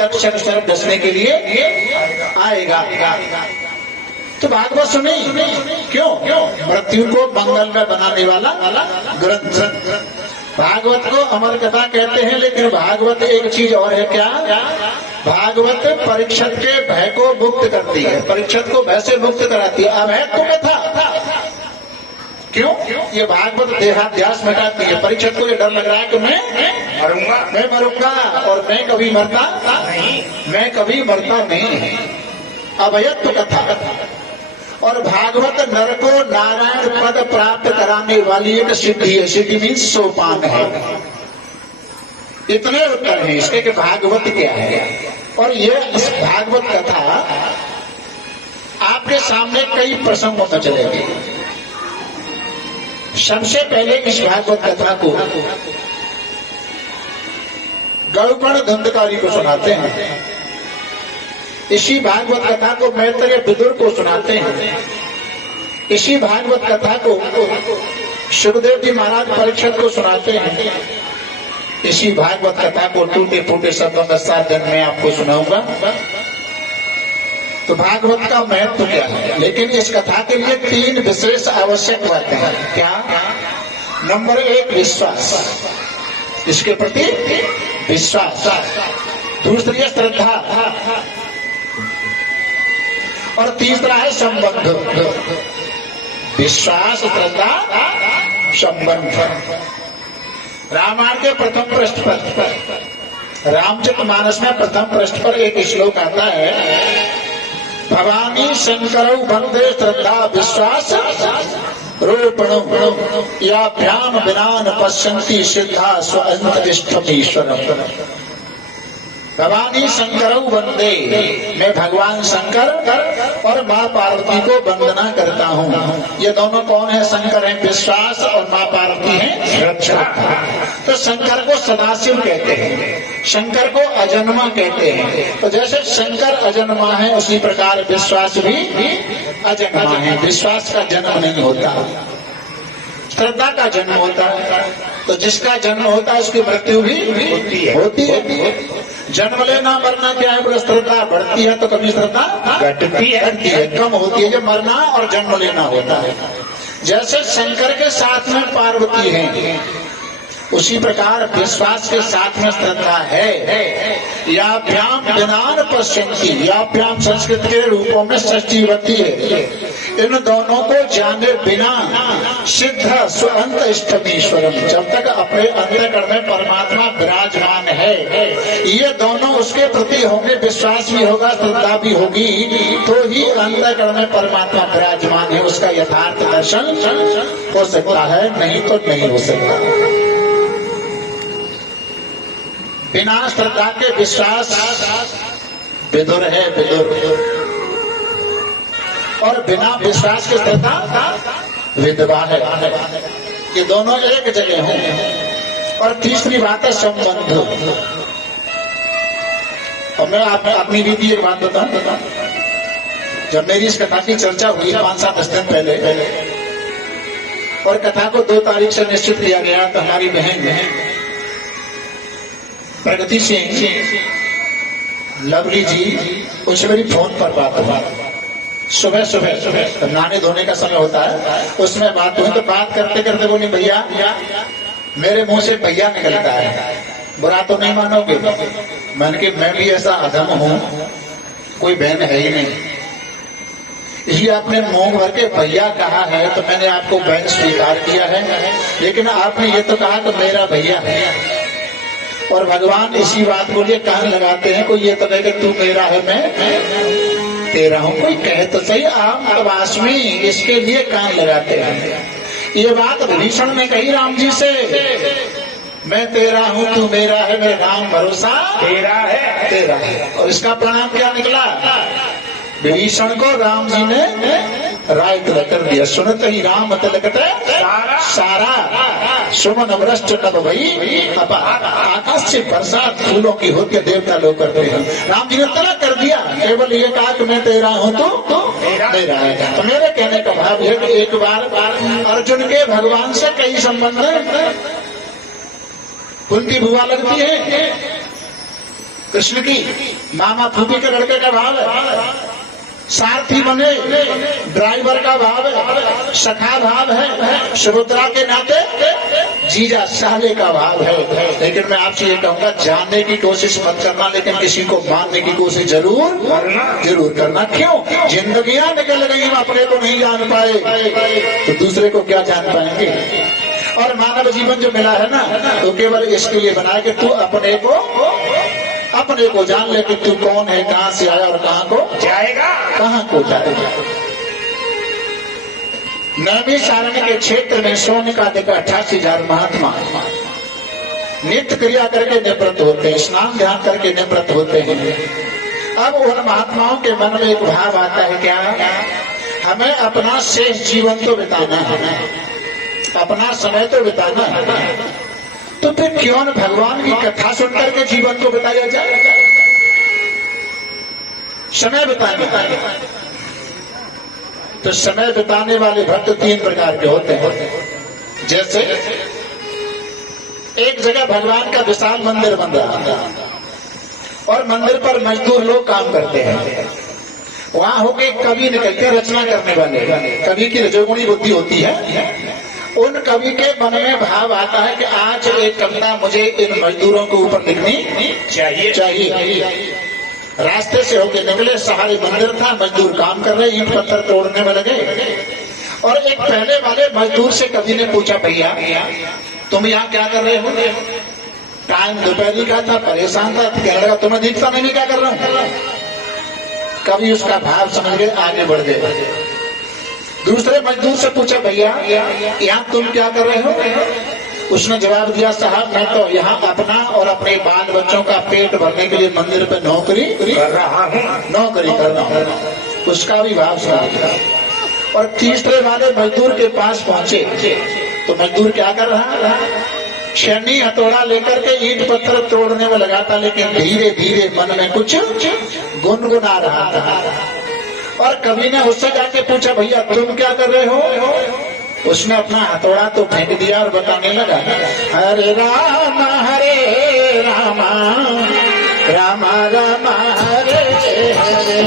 तक्षक सर्प डसने के लिए आएगा। तो भागवत सुनी क्यों? मृत्यु को मंगल में बनाने वाला ग्रंथ। भागवत को अमर कथा कहते हैं, लेकिन भागवत एक चीज और है। क्या? भागवत परीक्षित के भय को मुक्त करती है, परीक्षित को भय से मुक्त कराती है। अभय तो कथा क्यों? ये भागवत देहाध्यास मिटाती है। परीक्षित को ये डर लग रहा है कि मैं मरूंगा और मैं कभी मरता नहीं, मैं कभी मरता नहीं। अभयत्व कथा। और भागवत नर को नारायण पद प्राप्त कराने वाली एक सिद्धि है। सिद्धि मीन्स सोपान है। इतने उत्तर हैं इसके कि भागवत क्या है। और ये इस भागवत कथा आपके सामने कई प्रसंगों में चलेगी। सबसे पहले इस भागवत कथा को गरुड़ धंधकारी को सुनाते हैं। इसी भागवत कथा को मैत्रेय विदुर को सुनाते हैं। इसी भागवत कथा को सुखदेव जी महाराज परीक्षित को सुनाते हैं। इसी भागवत कथा को टूटे फूटे शब्दों में 7 दिन में आपको सुनाऊंगा। तो भागवत का महत्व क्या है? लेकिन इस कथा के लिए 3 विशेष आवश्यक बातें हैं। क्या? नंबर 1 विश्वास, इसके प्रति विश्वास। दूसरी है श्रद्धा और तीसरा है संबंध। विश्वास, श्रद्धा, संबंध। रामायण के प्रथम पृष्ठ पर, रामचरितमानस में प्रथम पृष्ठ पर एक श्लोक आता है, भवानी शंकरौ वंदे श्रद्धा विश्वास रूपिणौ याभ्याम विना न पश्यन्ति सिद्धा स्वअंत इष्टमीश्वरम्। भवानी शंकरौ वंदे, मैं भगवान शंकर और माँ पार्वती को वंदना करता हूँ। ये दोनों कौन है? शंकर है विश्वास और माँ पार्वती है श्रद्धा। तो शंकर को सदाशिव कहते हैं, शंकर को अजन्मा कहते हैं। तो जैसे शंकर अजन्मा है उसी प्रकार विश्वास भी अजन्मा है। विश्वास का जन्म नहीं होता, श्रद्धा का जन्म होता है। तो जिसका जन्म होता है उसकी मृत्यु भी होती है। जन्म लेना मरना क्या है? श्रद्धा बढ़ती है तो कभी श्रद्धा घटती है, कम होती है। जब मरना और जन्म लेना होता है। जैसे शंकर के साथ में पार्वती है, उसी प्रकार विश्वास के साथ में श्रद्धा है। याभ्याम विना न पश्यन्ति, याभ्याम संस्कृत के रूपों में षष्ठी विभक्ति है। इन दोनों को जाने बिना सिद्ध स्वअंत इष्टमीश्वरम, जब तक अपने अंतःकरण में परमात्मा विराजमान है, ये दोनों उसके प्रति होंगे। विश्वास भी होगा, श्रद्धा भी होगी, तो ही अंतःकरण में परमात्मा विराजमान है। उसका यथार्थ दर्शन हो सकता है, नहीं तो नहीं हो सकता। बिना श्रद्धा के विश्वास विदुर है, विदुर। और बिना विश्वास के श्रद्धा विधवा है। ये दोनों एक जगह हैं। और तीसरी बात है संबंध। और मैं अपनी दीदी एक बात बताऊं। जब मेरी इस कथा की चर्चा हुई 5-7 दिन पहले, और कथा को 2 तारीख से निश्चित किया गया, तो हमारी बहन प्रगति सिंह लवली जी, उनसे मेरी फोन पर बात हुआ। सुबह नहाने धोने का समय होता है, उसमें बात हुई। तो बात करते करते बोली, भैया मेरे मुंह से भैया निकलता है, बुरा तो नहीं मानोगे? मैंने कि मैं भी ऐसा अधम हूँ, कोई बहन है ही नहीं, इसलिए आपने मुंह भर के भैया कहा है, तो मैंने आपको बहन स्वीकार किया है। लेकिन आपने ये तो कहा कि मेरा भैया है। और भगवान इसी बात को लिए कान लगाते हैं। कोई ये तो कहे कि तू मेरा है, मैं तेरा हूं। कोई कहे तो सही, आम आवास में इसके लिए कान लगाते हैं। ये बात विभीषण ने कही राम जी से, मैं तेरा हूं तू मेरा है, मैं राम भरोसा तेरा है। और इसका परिणाम क्या निकला? विभीषण को राम जी ने राय तिलक कर दिया। सुनते ही राम तिलक सारा सुमन भ्रष्ट नभ भई, आकाश से बरसात फूलों की होती है, देवता लोग करते हैं। राम जी ने तिलक कर दिया, केवल ये कहा कि मैं तेरा हूँ तो मेरा है। तो मेरे कहने का भाव है कि एक बार अर्जुन के भगवान से कई संबंध, कुंती बुआ लगती है, कृष्ण की मामा फूफी के लड़के का भाव है, सारथी बने ड्राइवर का भाव है, सखा भाव है, सुभद्रा के नाते जीजा साले का भाव है। लेकिन मैं आपसे ये कहूंगा, जानने की कोशिश मत करना, लेकिन किसी को मानने की कोशिश जरूर करना। क्यों? जिंदगियां निकल गई, हम अपने को नहीं जान पाए तो दूसरे को क्या जान पाएंगे। और मानव जीवन जो मिला है ना, तो केवल इसके लिए बना कि तू अपने को जान ले कि तू कौन है, कहां से आया और कहां को जाएगा, कहां को जाएगा। नैमिषारण्य के क्षेत्र में सोने का देखा 88,000 महात्मा नित्य क्रिया करके निवृत्त होते हैं, स्नान ध्यान करके निवृत्त होते हैं। अब उन महात्माओं के मन में एक भाव आता है, क्या? हमें अपना शेष जीवन तो बिताना है, अपना समय तो बिताना है, तो फिर क्यों न भगवान की कथा सुन करके जीवन को बिताया जाए। समय बिताने तो समय बिताने वाले भक्त 3 प्रकार के होते हैं। जैसे एक जगह भगवान का विशाल मंदिर बन रहा और मंदिर पर मजदूर लोग काम करते हैं। वहां होके कवि निकलते हैं, रचना करने वाले। कवि की रजोगुणी बुद्धि होती है। उन कवि के मन में भाव आता है कि आज एक कविता मुझे इन मजदूरों के ऊपर लिखनी चाहिए। रास्ते से होके निकले, सहारे मंदिर था, मजदूर काम कर रहे, ईंट पत्थर तोड़ने में लगे। और एक पहले वाले मजदूर से कवि ने पूछा, भैया तुम यहाँ क्या कर रहे हो? टाइम दोपहरी का था, परेशान था, कहने लगा तुम्हें दिखता नहीं क्या कर रहा हूँ। कवि उसका भाव समझ गए, आगे बढ़ गए। दूसरे मजदूर से पूछा, भैया यहाँ तुम क्या कर रहे हो? उसने जवाब दिया, साहब मैं तो यहाँ अपना और अपने बाल बच्चों का पेट भरने के लिए मंदिर पे नौकरी कर रहा हूँ। उसका भी भाव सुना। और तीसरे वाले मजदूर के पास पहुंचे तो मजदूर क्या कर रहा? छन्नी हथौड़ा लेकर के ईंट पत्थर तोड़ने में लगा था, लेकिन धीरे धीरे मन में कुछ गुनगुना रहा था। और कवि ने उससे जाके पूछा, भैया तुम क्या कर रहे हो? उसने अपना हथौड़ा तो फेंक दिया और बताने लगा, हरे राम राम राम हरे हरे।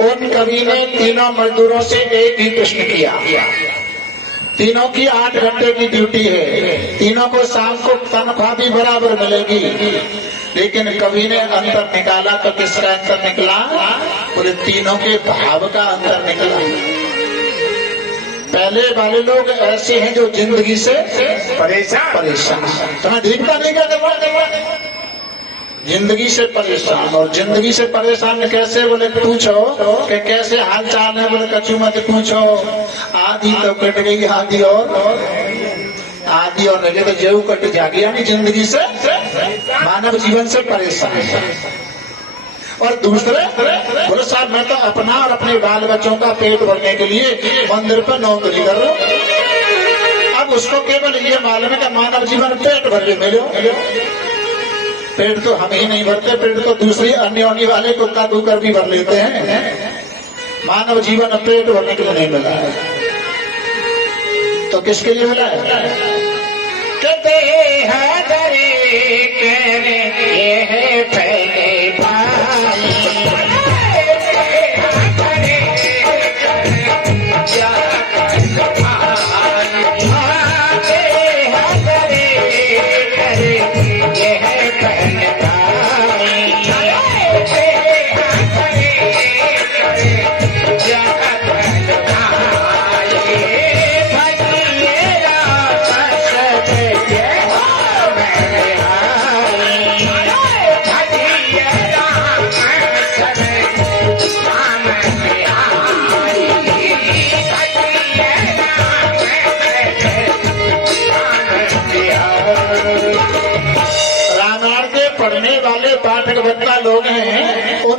उन कवि ने तीनों मजदूरों से एक ही प्रश्न किया। तीनों की 8 घंटे की ड्यूटी है, तीनों को शाम को तनख्वाह भी बराबर मिलेगी। लेकिन कवि ने अंतर निकाला तो किसका अंतर निकला? पूरे तीनों के भाव का अंतर निकला। पहले वाले लोग ऐसे हैं जो जिंदगी से परेशान। तुम्हें दिखता नहीं क्या करवा? जिंदगी से परेशान। और जिंदगी से परेशान कैसे? बोले पूछो कि कैसे हाल चाल है? बोले कछु मत पूछो, आधी तो कट गई, आधी और लगे तो जेऊ कट जागी। यानी जिंदगी से, मानव जीवन से परेशान। और दूसरे बोले साहब मैं तो अपना और अपने बाल बच्चों का पेट भरने के लिए मंदिर पर नौकरी कर रहा हूँ। अब उसको केवल ये मालूम है कि मानव जीवन पेट भर मिलो। पेट तो हम ही नहीं भरते, पेट तो दूसरी अन्य वाले को काबू कर भी भर लेते हैं। मानव जीवन पेट भरने के लिए नहीं मिला है, तो किसके लिए मिला है? कहते हैं पहले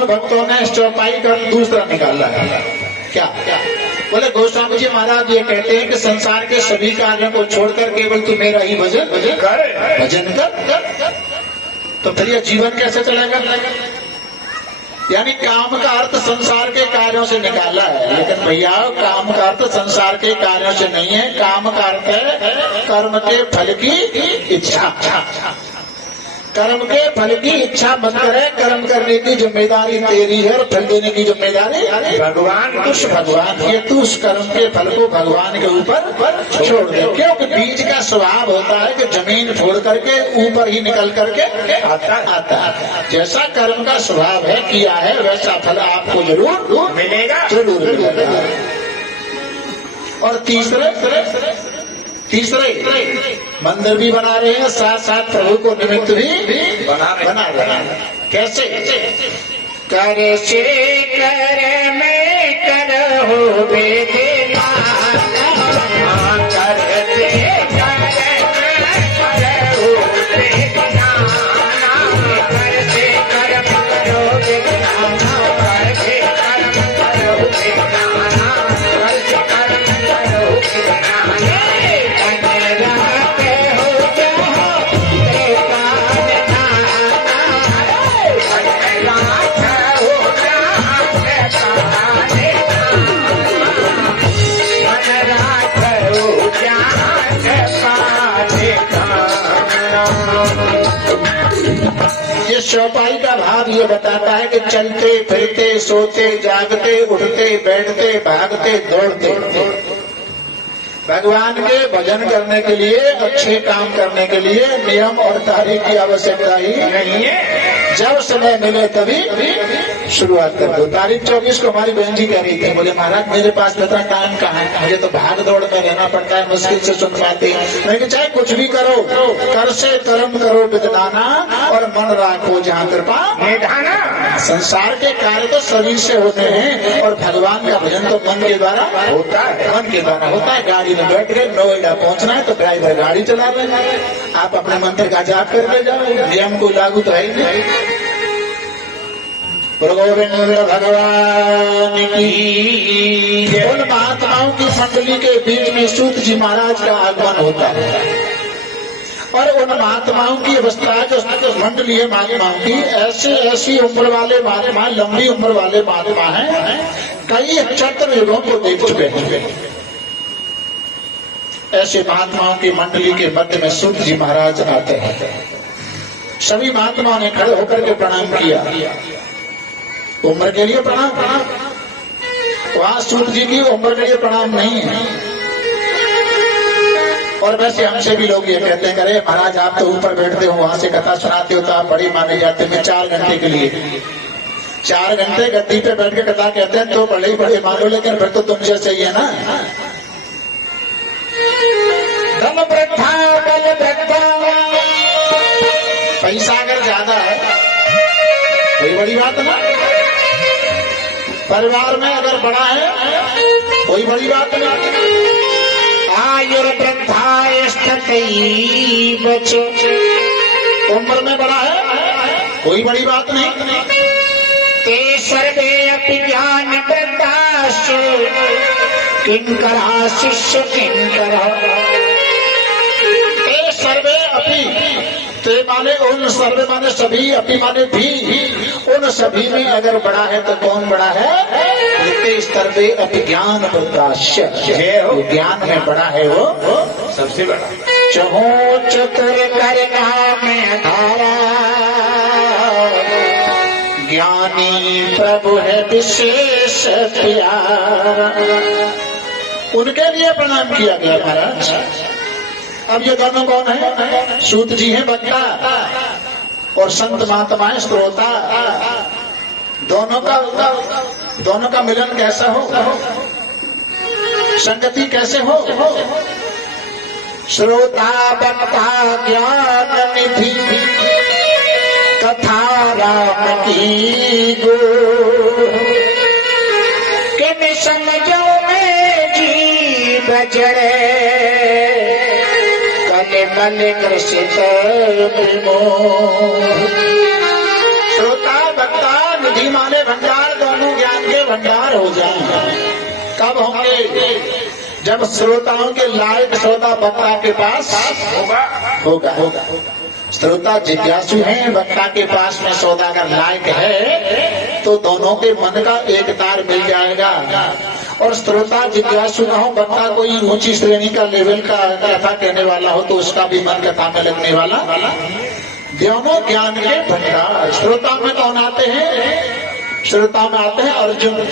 भक्तों ने इस चौपाई का दूसरा निकाला है। क्या क्या बोले? गोस्वामी जी महाराज ये कहते हैं कि संसार के सभी कार्यों को छोड़कर केवल तू मेरा ही भजन भजन कर, तो फिर ये जीवन कैसे चलेगा? यानी काम का अर्थ संसार के कार्यों से निकाला है, लेकिन भैया काम का अर्थ संसार के कार्यों से नहीं है। काम का अर्थ है कर्म के फल की इच्छा। कर्म के फल की इच्छा मत करे, कर्म करने की जिम्मेदारी तेरी है और फल देने की जिम्मेदारी भगवान की है। तू उस कर्म के फल को भगवान के ऊपर छोड़ दे, क्योंकि बीज का स्वभाव होता है कि जमीन फोड़ करके ऊपर ही निकल करके आता है। जैसा कर्म का स्वभाव है किया है वैसा फल आपको जरूर मिलेगा, जरूर मिलेगा। और तीसरे मंदिर भी बना रहे हैं, साथ साथ प्रभु को निमित्त भी बना रहे हैं। कैसे? कर से कर में करहो वेदना, कर से कर में करहो वेदना, कर से कर्म करो वेदना, कर से कर्म करो वेदना, कर से कर्म करो वेदना। ये चौपाई का भाव ये बताता है कि चलते फिरते सोते जागते उठते बैठते भागते दौड़ते भगवान के भजन करने के लिए, अच्छे काम करने के लिए नियम और तारीख की आवश्यकता ही नहीं है। जब समय मिले तभी शुरुआत कर दो। तारीख 24 को हमारी बहन जी कह रही थी, बोले महाराज मेरे पास इतना टाइम कहाँ है, मुझे तो भाग दौड़ में रहना पड़ता है, मुश्किल से सुन पाते हैं। मैंने चाहे कुछ भी करो, कर से कर्म करो विददाना, और मन राखो जहाँ कृपा निधाना। संसार के कार्य तो शरीर से होते हैं और भगवान का भजन तो मन के द्वारा होता है। मन के द्वारा होता है। गाड़ी में बैठ गए, नोएडा पहुंचना है तो ड्राइवर गाड़ी चला रहे हैं, आप अपने मंत्र का जाप करके जाओ, नियम को लागू तो है ही नहीं। गोविंद भगवान की। उन महात्माओं की मंडली के बीच में सूत जी महाराज का आगमन होता है और उन महात्माओं की अवस्था जो मंडली है महात्माओं की, ऐसी उम्र वाले महात्मा, लंबी उम्र वाले महात्मा हैं, कई चक्र युगों को देख चुके हैं। ऐसे महात्माओं की मंडली के मध्य में सूत जी महाराज आते हैं। सभी महात्माओं ने खड़े होकर के प्रणाम किया। उम्र के लिए प्रणाम, वहां सूत जी की उम्र के लिए प्रणाम नहीं है। और वैसे हमसे भी लोग ये कहते हैं, अरे महाराज आप तो ऊपर बैठते हो, वहां से कथा सुनाते हो तो आप बड़ी माने जाते हैं। 4 घंटे के लिए 4 घंटे गद्दी पे बैठ के कथा कहते हैं तो बड़े ही बड़े मानो, लेकिन फिर तो तुम जैसे ही है ना। धन वृद्धा बल वृद्धा, पैसा अगर ज्यादा है कोई बड़ी बात ना, परिवार में अगर बड़ा है कोई बड़ी बात नहीं। आयुर्वृद्धायष्टतै बचो, उम्र में बड़ा है कोई बड़ी बात नहीं। ते सर्वे अपि ज्ञान वृद्धाश्च किंकरा शिष्य किंकरा। ते सर्वे अपि, ते माने उन, सर्वे माने सभी, अपि माने भी, उन सभी में अगर बड़ा है तो कौन बड़ा है? ते सर्वे अपि ज्ञान वृद्धाश्च, ज्ञान में बड़ा है वो सबसे बड़ा। चहो चतुर करना में धारा, ज्ञानी प्रभु है विशेष प्यारा। उनके लिए प्रणाम किया गया महाराज। अब ये दोनों कौन है? सूत जी हैं वक्ता और संत महात्माएं श्रोता। दोनों का मिलन कैसा हो, संगति कैसे हो? श्रोता वक्ता ज्ञान निधि, कथा राम की गो, कि समझो में जी बजड़े, कल कृष्ण विमोह। श्रोता वक्ता निधि माने भंडार, दोनों ज्ञान के भंडार हो जाएं। कब होंगे? जब श्रोताओं के लायक श्रोता वक्ता के पास होगा। श्रोता जिज्ञासु हैं, वक्ता के पास में सौदागर लायक है, तो दोनों के मन का एक तार मिल जाएगा। और श्रोता जिज्ञासु न हो, वक्ता कोई ऊंची श्रेणी का लेवल का कथा कहने वाला हो, तो उसका भी मन कथा में लगने वाला। दोनों ज्ञान के भंडार। श्रोता में कौन आते हैं? श्रोता में आते हैं अर्जुन,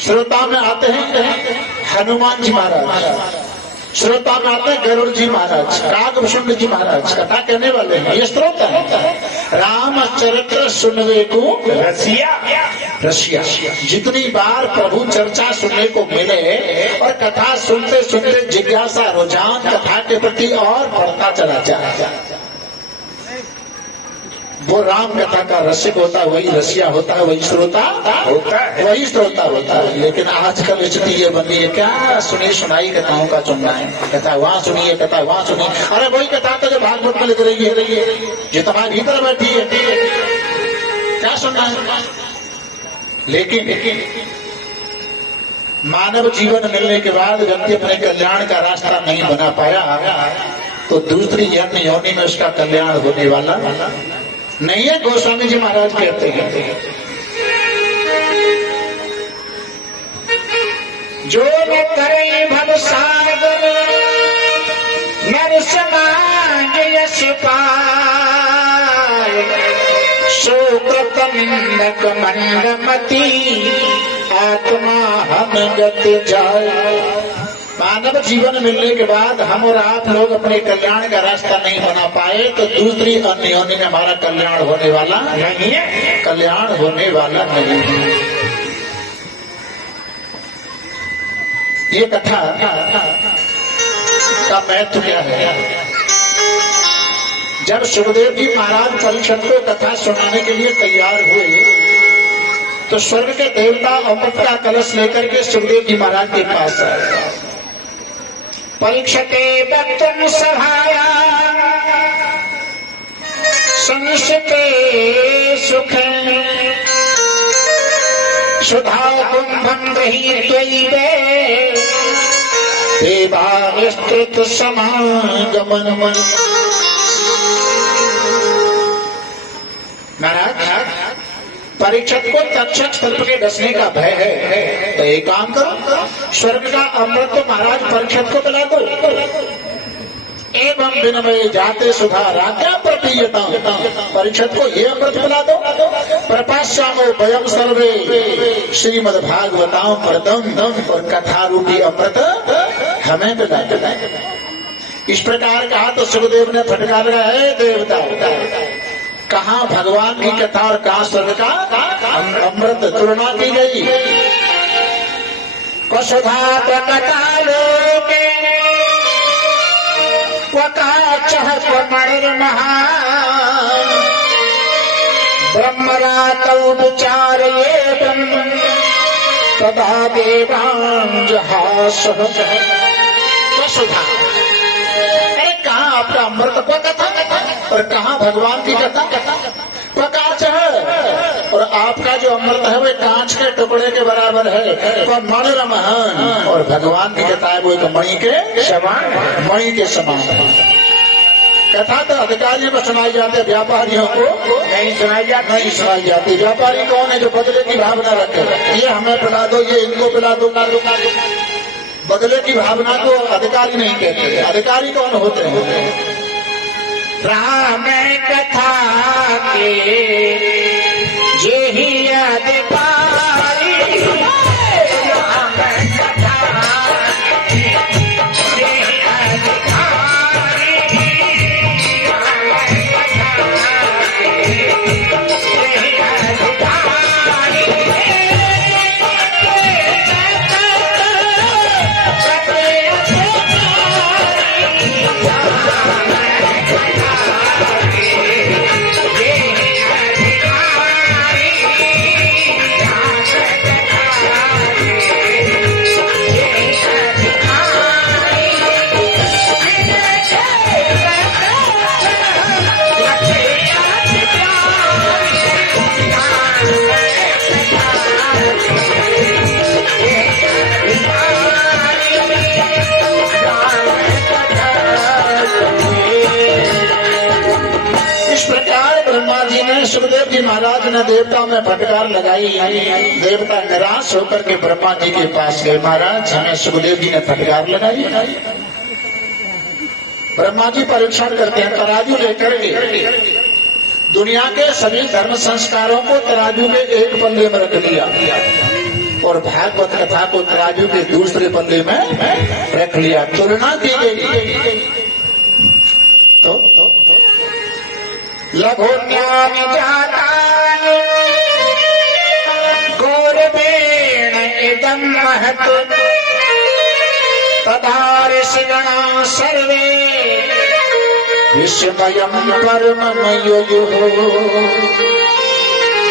श्रोता में आते हैं हनुमान जी महाराज, श्रोता में आते हैं गरुड़ जी महाराज, कागभूषण जी महाराज, कथा कहने वाले हैं, ये श्रोता है। रामचरित्र सुनवे को रसिया। जितनी बार प्रभु चर्चा सुनने को मिले और कथा सुनते सुनते जिज्ञासा रुझान कथा के प्रति और बढ़ता चला जाए, वो राम कथा का रसिक होता है, वही रसिया होता है, वही श्रोता होता है, वही श्रोता होता है। लेकिन आजकल स्थिति ये बनी है, क्या सुनी सुनाई कथाओं का चुनना है, कथा वहाँ सुनिए, कथा वहाँ सुनिए। अरे वही कथा तो जो भागवत में लिख रही है, जो तुम्हारे भीतर बैठी है, क्या सुनना है? लेकिन मानव जीवन मिलने के बाद व्यक्ति अपने कल्याण का रास्ता नहीं बना पाया, तो दूसरी जन्म योनि में उसका कल्याण होने वाला नहीं है। गोस्वामी जी महाराज कहते हैं, जो न करे भव सागर नर समाज यश पाए, सो कृत निंदक मंदमती आत्मा हम गति जाए। मानव जीवन मिलने के बाद हम और आप लोग अपने कल्याण का रास्ता नहीं बना पाए, तो दूसरी अन्य योनि में हमारा कल्याण होने वाला नहीं है, कल्याण होने वाला नहीं है। ये कथा का महत्व क्या है? जब सुखदेव जी महाराज परीक्षित को कथा सुनाने के लिए तैयार हुए, तो स्वर्ग के देवता अमृत का कलश लेकर के सुखदेव जी महाराज के पास आए। परीक्षते वक्तुम सभाया संस्ते सुख सुधा कुंभं गृहीत्वैवे देवास्तुत समागमन। महाराज परीक्षित को तक्षक सर्प के डसने का भय है, तो एक काम करो, स्वर्ग का अमृत तो महाराज परीक्षित को पिला दो। एवं विनमय जाते सुधा राज्ञा प्रतीयता, परीक्षित को ये अमृत पिला दो। प्रपाश्यामो वयम सर्वे श्रीमद् भागवतां प्रदम, और कथा रूपी अमृत हमें पिला दो। इस प्रकार कहा तो सुखदेव ने फटकार रहा है, देवता कहाँ भगवान की कथा और कहाँ स्वर्ग का अमृत तुलना की गई। वसुधा प्रकटालोके वकाचः महान ब्रह्मरातौ विचारयेतं तदा देवांजहासः। वसुधा, अरे कहाँ आपका अमृत को कथा और कहाँ भगवान की कथा। प्रकाश है और आपका जो अमृत है वो कांच के टुकड़े के बराबर है, तो मणिरमहन, और भगवान की कथा है वो एक मणि के समान, मणि के समान। कथा तो अधिकारियों को सुनाई जाती, व्यापारियों को नहीं सुनाई जाती। व्यापारी कौन है? जो बदले की भावना रखे, ये हमें पिला दो, ये इनको पिला दो। बदले की भावना को अधिकारी नहीं कहते। अधिकारी कौन होते हैं? राम कथा के जेहि अधिकारी, राम कथा के जेहि अधिकारी, राम कथा के जेहि अधिकारी। ने देवताओं में फटकार लगाई। देवता निराश होकर के ब्रह्मा जी के पास गए, महाराज हमें सुखदेव जी ने फटकार लगाई। ब्रह्मा जी परीक्षण करते हैं, तराजू लेकर के दुनिया के सभी धर्म संस्कारों को तराजू के एक पल्ले में रख दिया और भागवत कथा को तराजू के दूसरे पल्ले में रख लिया। तुलना की गई तो लघु ज्ञान जाता गौरवेण इदं महत् तदार्षिगणा सर्वे विस्मयं परममयुः।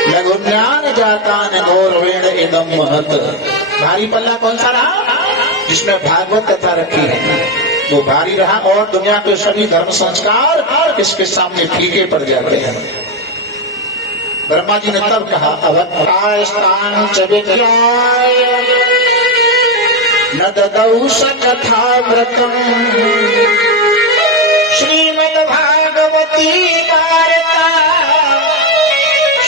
लघु ज्ञान जातान गौरवेण इदं महत्। भारी पल्ला कौन सा रहा? जिसमें भागवत कथा रखी है वो भारी रहा, और दुनिया के सभी धर्म संस्कार इसके सामने फीके पड़ जाते हैं। ब्रह्मा जी ने तब कहा अवक्तास्तां च विज्ञाय न ददौ स कथामृतम् श्रीमद्भागवती वार्ता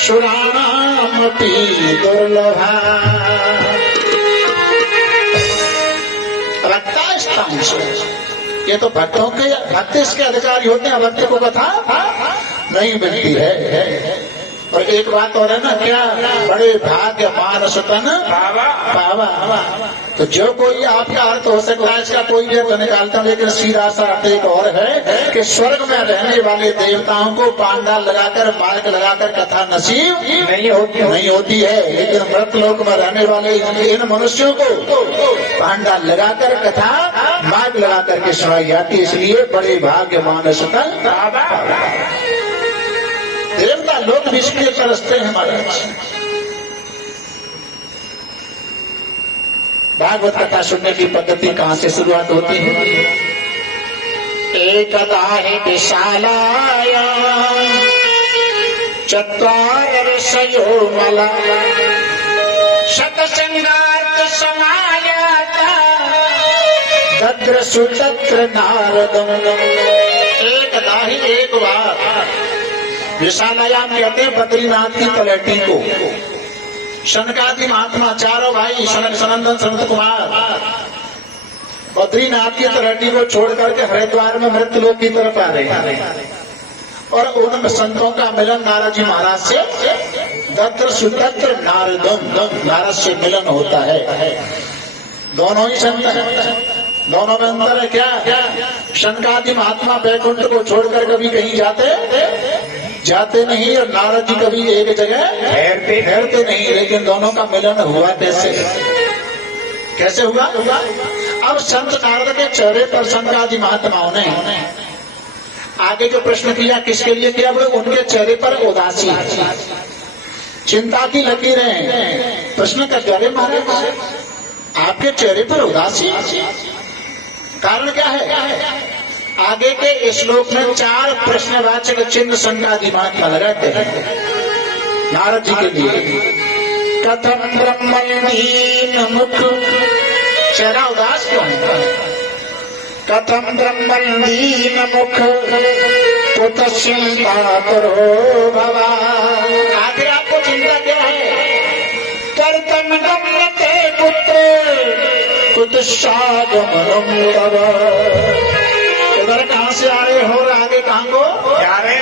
सुराणामपि दुर्लभा। ये तो भक्तों के भक्त इसके अधिकारी होते हैं, भक्त को कथा नहीं मिलती है। और एक बात और है ना, क्या बड़े भाग्य मानस तन पावा। तो जो कोई आपका अर्थ हो सकता है इसका कोई भी अर्थ निकालता हूं, लेकिन सीधा सा अर्थ एक और है कि स्वर्ग में रहने वाले देवताओं को पांडाल लगाकर मार्ग लगाकर कथा नसीब नहीं होती है, लेकिन मृतलोक में रहने वाले इन मनुष्यों को पांडाल लगाकर कथा मार्ग लगाकर के सुनाई जाती है। इसलिए बड़े भाग्य मानस तन देवता लोग भी इसलिए तरसते हैं महाराज। भागवत कथा सुनने की पद्धति कहां से शुरुआत होती है? एकदा हि विशालायां चत्वार ऋषयो मला शतसंगार्थ समायाता दद्रसु तत्र नारदम्। एकदा ही एक बार विशालायाम कहते हैं बद्रीनाथ की तलहटी को। शनकादि महात्मा चारों भाई सनक सनंदन सनत कुमार बद्रीनाथ की तलहटी को छोड़ करके हरिद्वार में मृत्यलोक की तरफ आ रहे हैं, और उन संतों का मिलन नारद जी महाराज से दत्र सुतत्र नारदम, नारद से मिलन होता है। दोनों ही संत हैं, दोनों में अंतर है क्या? शनकादि महात्मा बैकुंठ को छोड़कर कभी कहीं जाते नहीं, और नारद जी कभी एक जगह ठहरते नहीं, लेकिन दोनों का मिलन हुआ कैसे हुआ? अब संत नारद के चेहरे पर शनकादि महात्माओं ने आगे जो प्रश्न किया, किसके लिए किया? बोले उनके चेहरे पर उदासी, चिंता की लकीरें। प्रश्न कर अरे महाराज आपके चेहरे पर उदासी, कारण क्या है? आगे के श्लोक में 4 प्रश्नवाचक चिन्ह शनकादि महात्मा लगाते हैं नारद जी के लिए। कथम ब्रह्मणीन मुख, चेहरा उदास क्यों है? कथम ब्रह्मणीन मुख पुत चिंता करो भवा। आखिर आपको चिंता क्या है? कर्तम गम्यते पुत्र कुतुषागमनम तव। उधर कहां से आ रहे हो और आगे कहां को जा रहे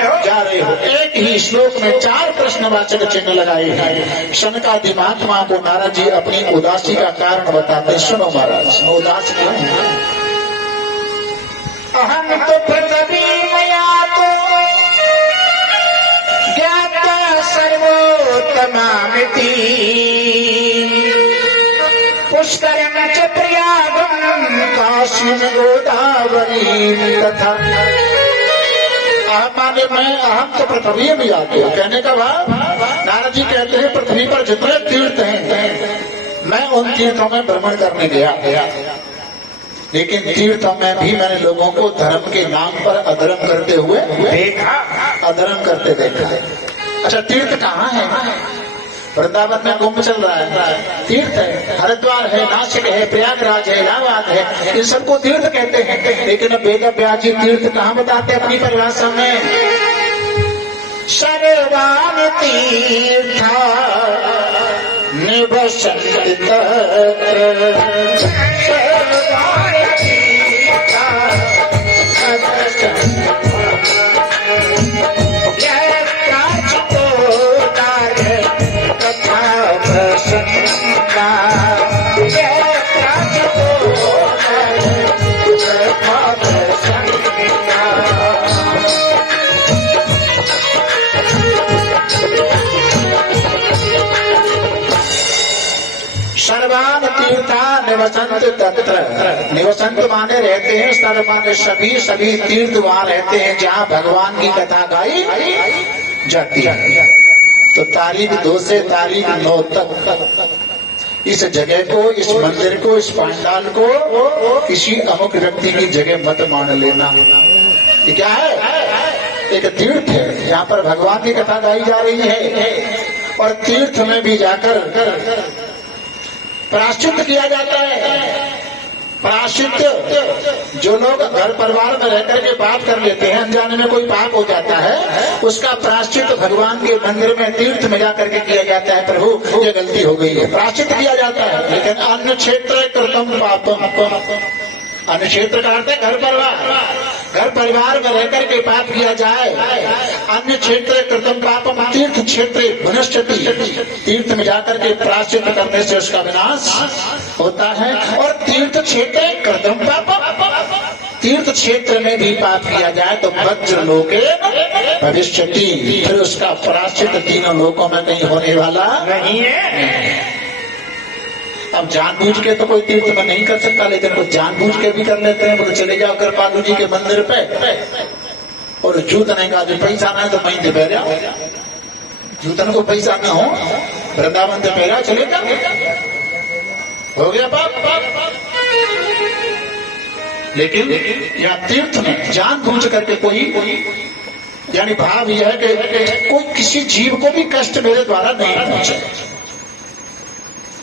हो? एक ही श्लोक में 4 प्रश्नवाचक चिन्ह लगाए हैं। शनकादि महात्मा को नारद जी अपनी उदासी का कारण बताते। सुनो महाराज, उदास क्यों है? अहम तो पृथ्वी मया तो ज्ञाता सर्वोत्तमामिति पुष्करम च प्रयागम काशीम गोदावरी तथा। अहम तो पृथ्वी में आते हो, कहने का भाव नारद जी कहते हैं पृथ्वी पर जितने तीर्थ हैं मैं उन तीर्थों में भ्रमण करने गया, लेकिन तीर्थों में भी मैंने लोगों को धर्म के नाम पर अधर्म करते हुए देखा, अधर्म करते देखा। अच्छा तीर्थ कहाँ है? वृंदावन में कुंभ चल रहा है, तीर्थ है। हरिद्वार है, नासिक है, प्रयागराज है, इलाहाबाद है, इन सबको तीर्थ कहते हैं। लेकिन वेद व्यास जी तीर्थ कहाँ बताते अपनी परिभाषा में? सर्वान तीर्था निवसन्ति तत्र सर्वान तीर्था निवसन्ति यत्राचितो कार्य तथा प्रसन्ना यत्राचितो कार्य तथा प्रसन्ना। सर्वान तीर्था निवसंत तत्र, निवसंत माने रहते हैं, सर्व माने सभी, सभी तीर्थ वहां रहते हैं जहाँ भगवान की कथा गाई जाती है। तो तारीख 2 से तारीख 9 तक इस जगह को, इस मंदिर को, इस पंडाल को किसी अमुक व्यक्ति की जगह मत मान लेना। ये क्या है? एक तीर्थ है, यहाँ पर भगवान की कथा गाई जा रही है और तीर्थ में भी जाकर प्रायश्चित किया जाता है। प्रायश्चित जो लोग घर परिवार में रहकर के पाप कर लेते हैं, अनजाने में कोई पाप हो जाता है, उसका प्रायश्चित भगवान के मंदिर में तीर्थ में जाकर के किया जाता है। प्रभु ये गलती हो गई है, प्रायश्चित किया जाता है। लेकिन अन्य क्षेत्र कृतम पापम, अन्य क्षेत्र का अर्थ है घर परिवार, घर परिवार में रहकर के पाप किया जाए। अन्य क्षेत्र कृतम पापम तीर्थ क्षेत्र विनश्यति, तीर्थ में जाकर के प्रायश्चित करने से उसका विनाश होता है। और तीर्थ क्षेत्र कृतम पापम, तीर्थ क्षेत्र में भी पाप किया जाए तो वज्र लोके भविष्यति, फिर उसका प्रायश्चित तीनों लोकों में कहीं होने वाला नहीं है। अब जानबूझ के तो कोई तीर्थ में नहीं कर सकता, लेकिन कुछ जानबूझ के भी कर लेते हैं। बोले चले जाओ कृपालु जी के मंदिर पे और जूतने का जो पैसा ना है तो वहीं दे पहरा, जूतन को पैसा ना हो वृंदावन से पहरा चले जाओ, हो गया पाप। लेकिन या तीर्थ में जानबूझ करके कोई, यानी भाव यह है कि कोई किसी जीव को भी कष्ट मेरे द्वारा नहीं पहुंचे।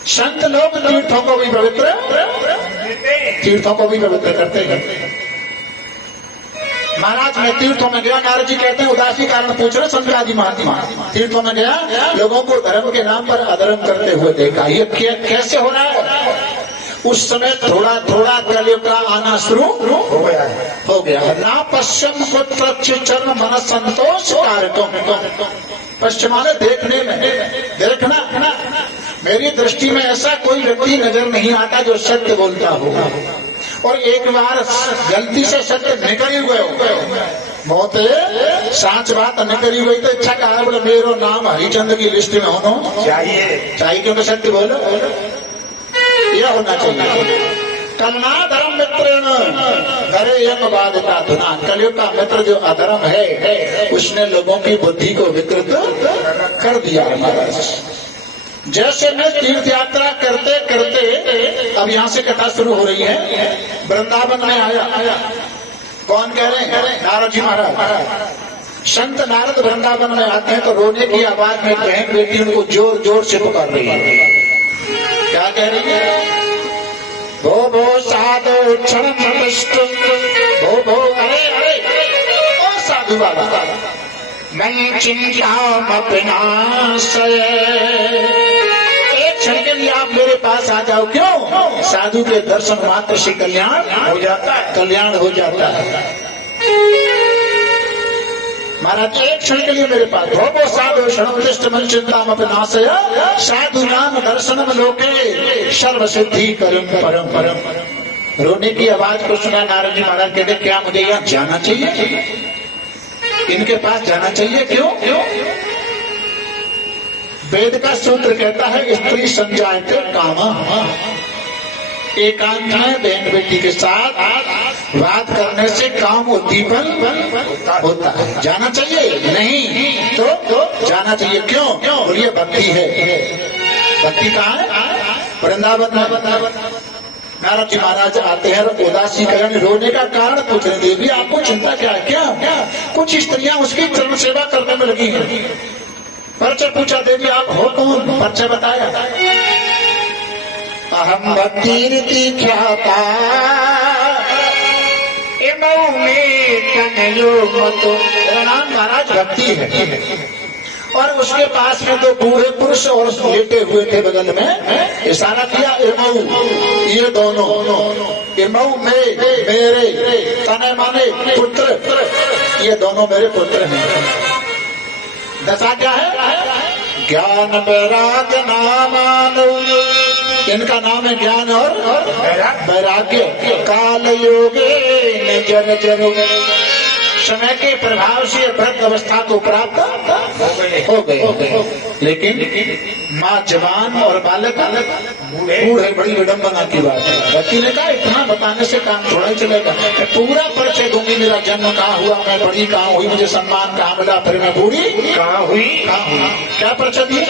संत लोग तीर्थों को भी पवित्र, तीर्थों को भी पवित्र करते हैं। महाराज मैं तीर्थों में गया, नारद जी कहते हैं उदासी कारण पूछ रहे संतराजी महात्मा, तीर्थों में गया, लोगों को धर्म के नाम पर अधर्म करते हुए देखा। ये कैसे हो रहा है? उस समय थोड़ा थोड़ा कलयुग का आना शुरू हो गया। ना पश्चिम पुत्र चरण मन संतोष कारकम, पश्चिमाने देखने में, देखना मेरी दृष्टि में ऐसा कोई व्यक्ति नजर नहीं आता जो सत्य बोलता हो। और एक बार गलती से सत्य निकल ही गए हो, बहुत साच बात निकल ही गई तो अच्छा कहा बोले मेरो नाम हरिचंद्र की लिस्ट में होना चाहिए, क्योंकि सत्य बोलो, यह होना चाहिए। कलना धर्म मित्र करे यम बाधिता धुना, कलयुग का मित्र जो अधर्म है उसने लोगों की बुद्धि को विकृत कर दिया। महाराज जैसे मैं तीर्थ यात्रा करते करते, अब यहाँ से कथा शुरू हो रही है, वृंदावन में आया, कौन कह रहे हैं? नारद जी महाराज। संत नारद वृंदावन में आते हैं तो रोने की आवाज में बहन बेटी उनको जोर जोर से पुकार रही है। क्या कह रही है? भो भो साधु क्षण भो भो, अरे अरे ओ साधु बाबा, मैं चिंता एक क्षण के लिए आप मेरे पास आ जाओ। क्यों? साधु के दर्शन मात्र से कल्याण हो जाता है, कल्याण हो जाता है। महाराज एक क्षण के लिए मेरे पास, भोगो साधु क्षण मन चिंता नाशय, साधु नाम दर्शनम लोके सर्व सिद्धि करम परम परम। रोने की आवाज को सुना नारद जी महाराज कहते क्या मुझे यहाँ जाना चाहिए, इनके पास जाना चाहिए? क्यों? वेद का सूत्र कहता है स्त्री संजायते कामा, एकांत में बहन बेटी के साथ बात करने से काम उद्दीपन होता है। जाना चाहिए? नहीं तो जाना चाहिए। क्यों? बोलिए भक्ति है। भक्ति कहाँ है? वृंदावन में। नारद जी महाराज आते हैं और उदासीकरण रोने का कारण पूछ रहे, देवी आपको चिंता क्या है? क्या कुछ स्त्रियां उसकी चरण सेवा करने में लगी हैं। परिचय पूछा, देवी आप हो कौन? परिचय बताया, अहम भक्ति ख्याता, मैं में कनलो मतो। मेरा नाम महाराज भक्ति है। और उसके पास में दो बूढ़े पुरुष और लेटे हुए थे बगल में, इशारा किया इरमऊ, ये दोनों इरमऊ मेरे तने माने पुत्र, ये दोनों मेरे पुत्र हैं। दशा क्या है? ज्ञान वैराग नामानो, इनका नाम है ज्ञान और वैराग्य। काल योगे जन जन, समय के प्रभाव से वृद्ध अवस्था को प्राप्त हो गए। लेकिन माँ जवान और बालक बूढ़े, बड़ी विडम्बना की बात है। व्यक्ति ने कहा इतना बताने से काम थोड़ा ही चलेगा, मैं पूरा परिचय दूंगी, मेरा जन्म कहाँ हुआ, मैं बड़ी कहाँ हुई, मुझे सम्मान कहाँ मिला, फिर मैं बूढ़ी कहाँ हुई। क्या परिचय दी?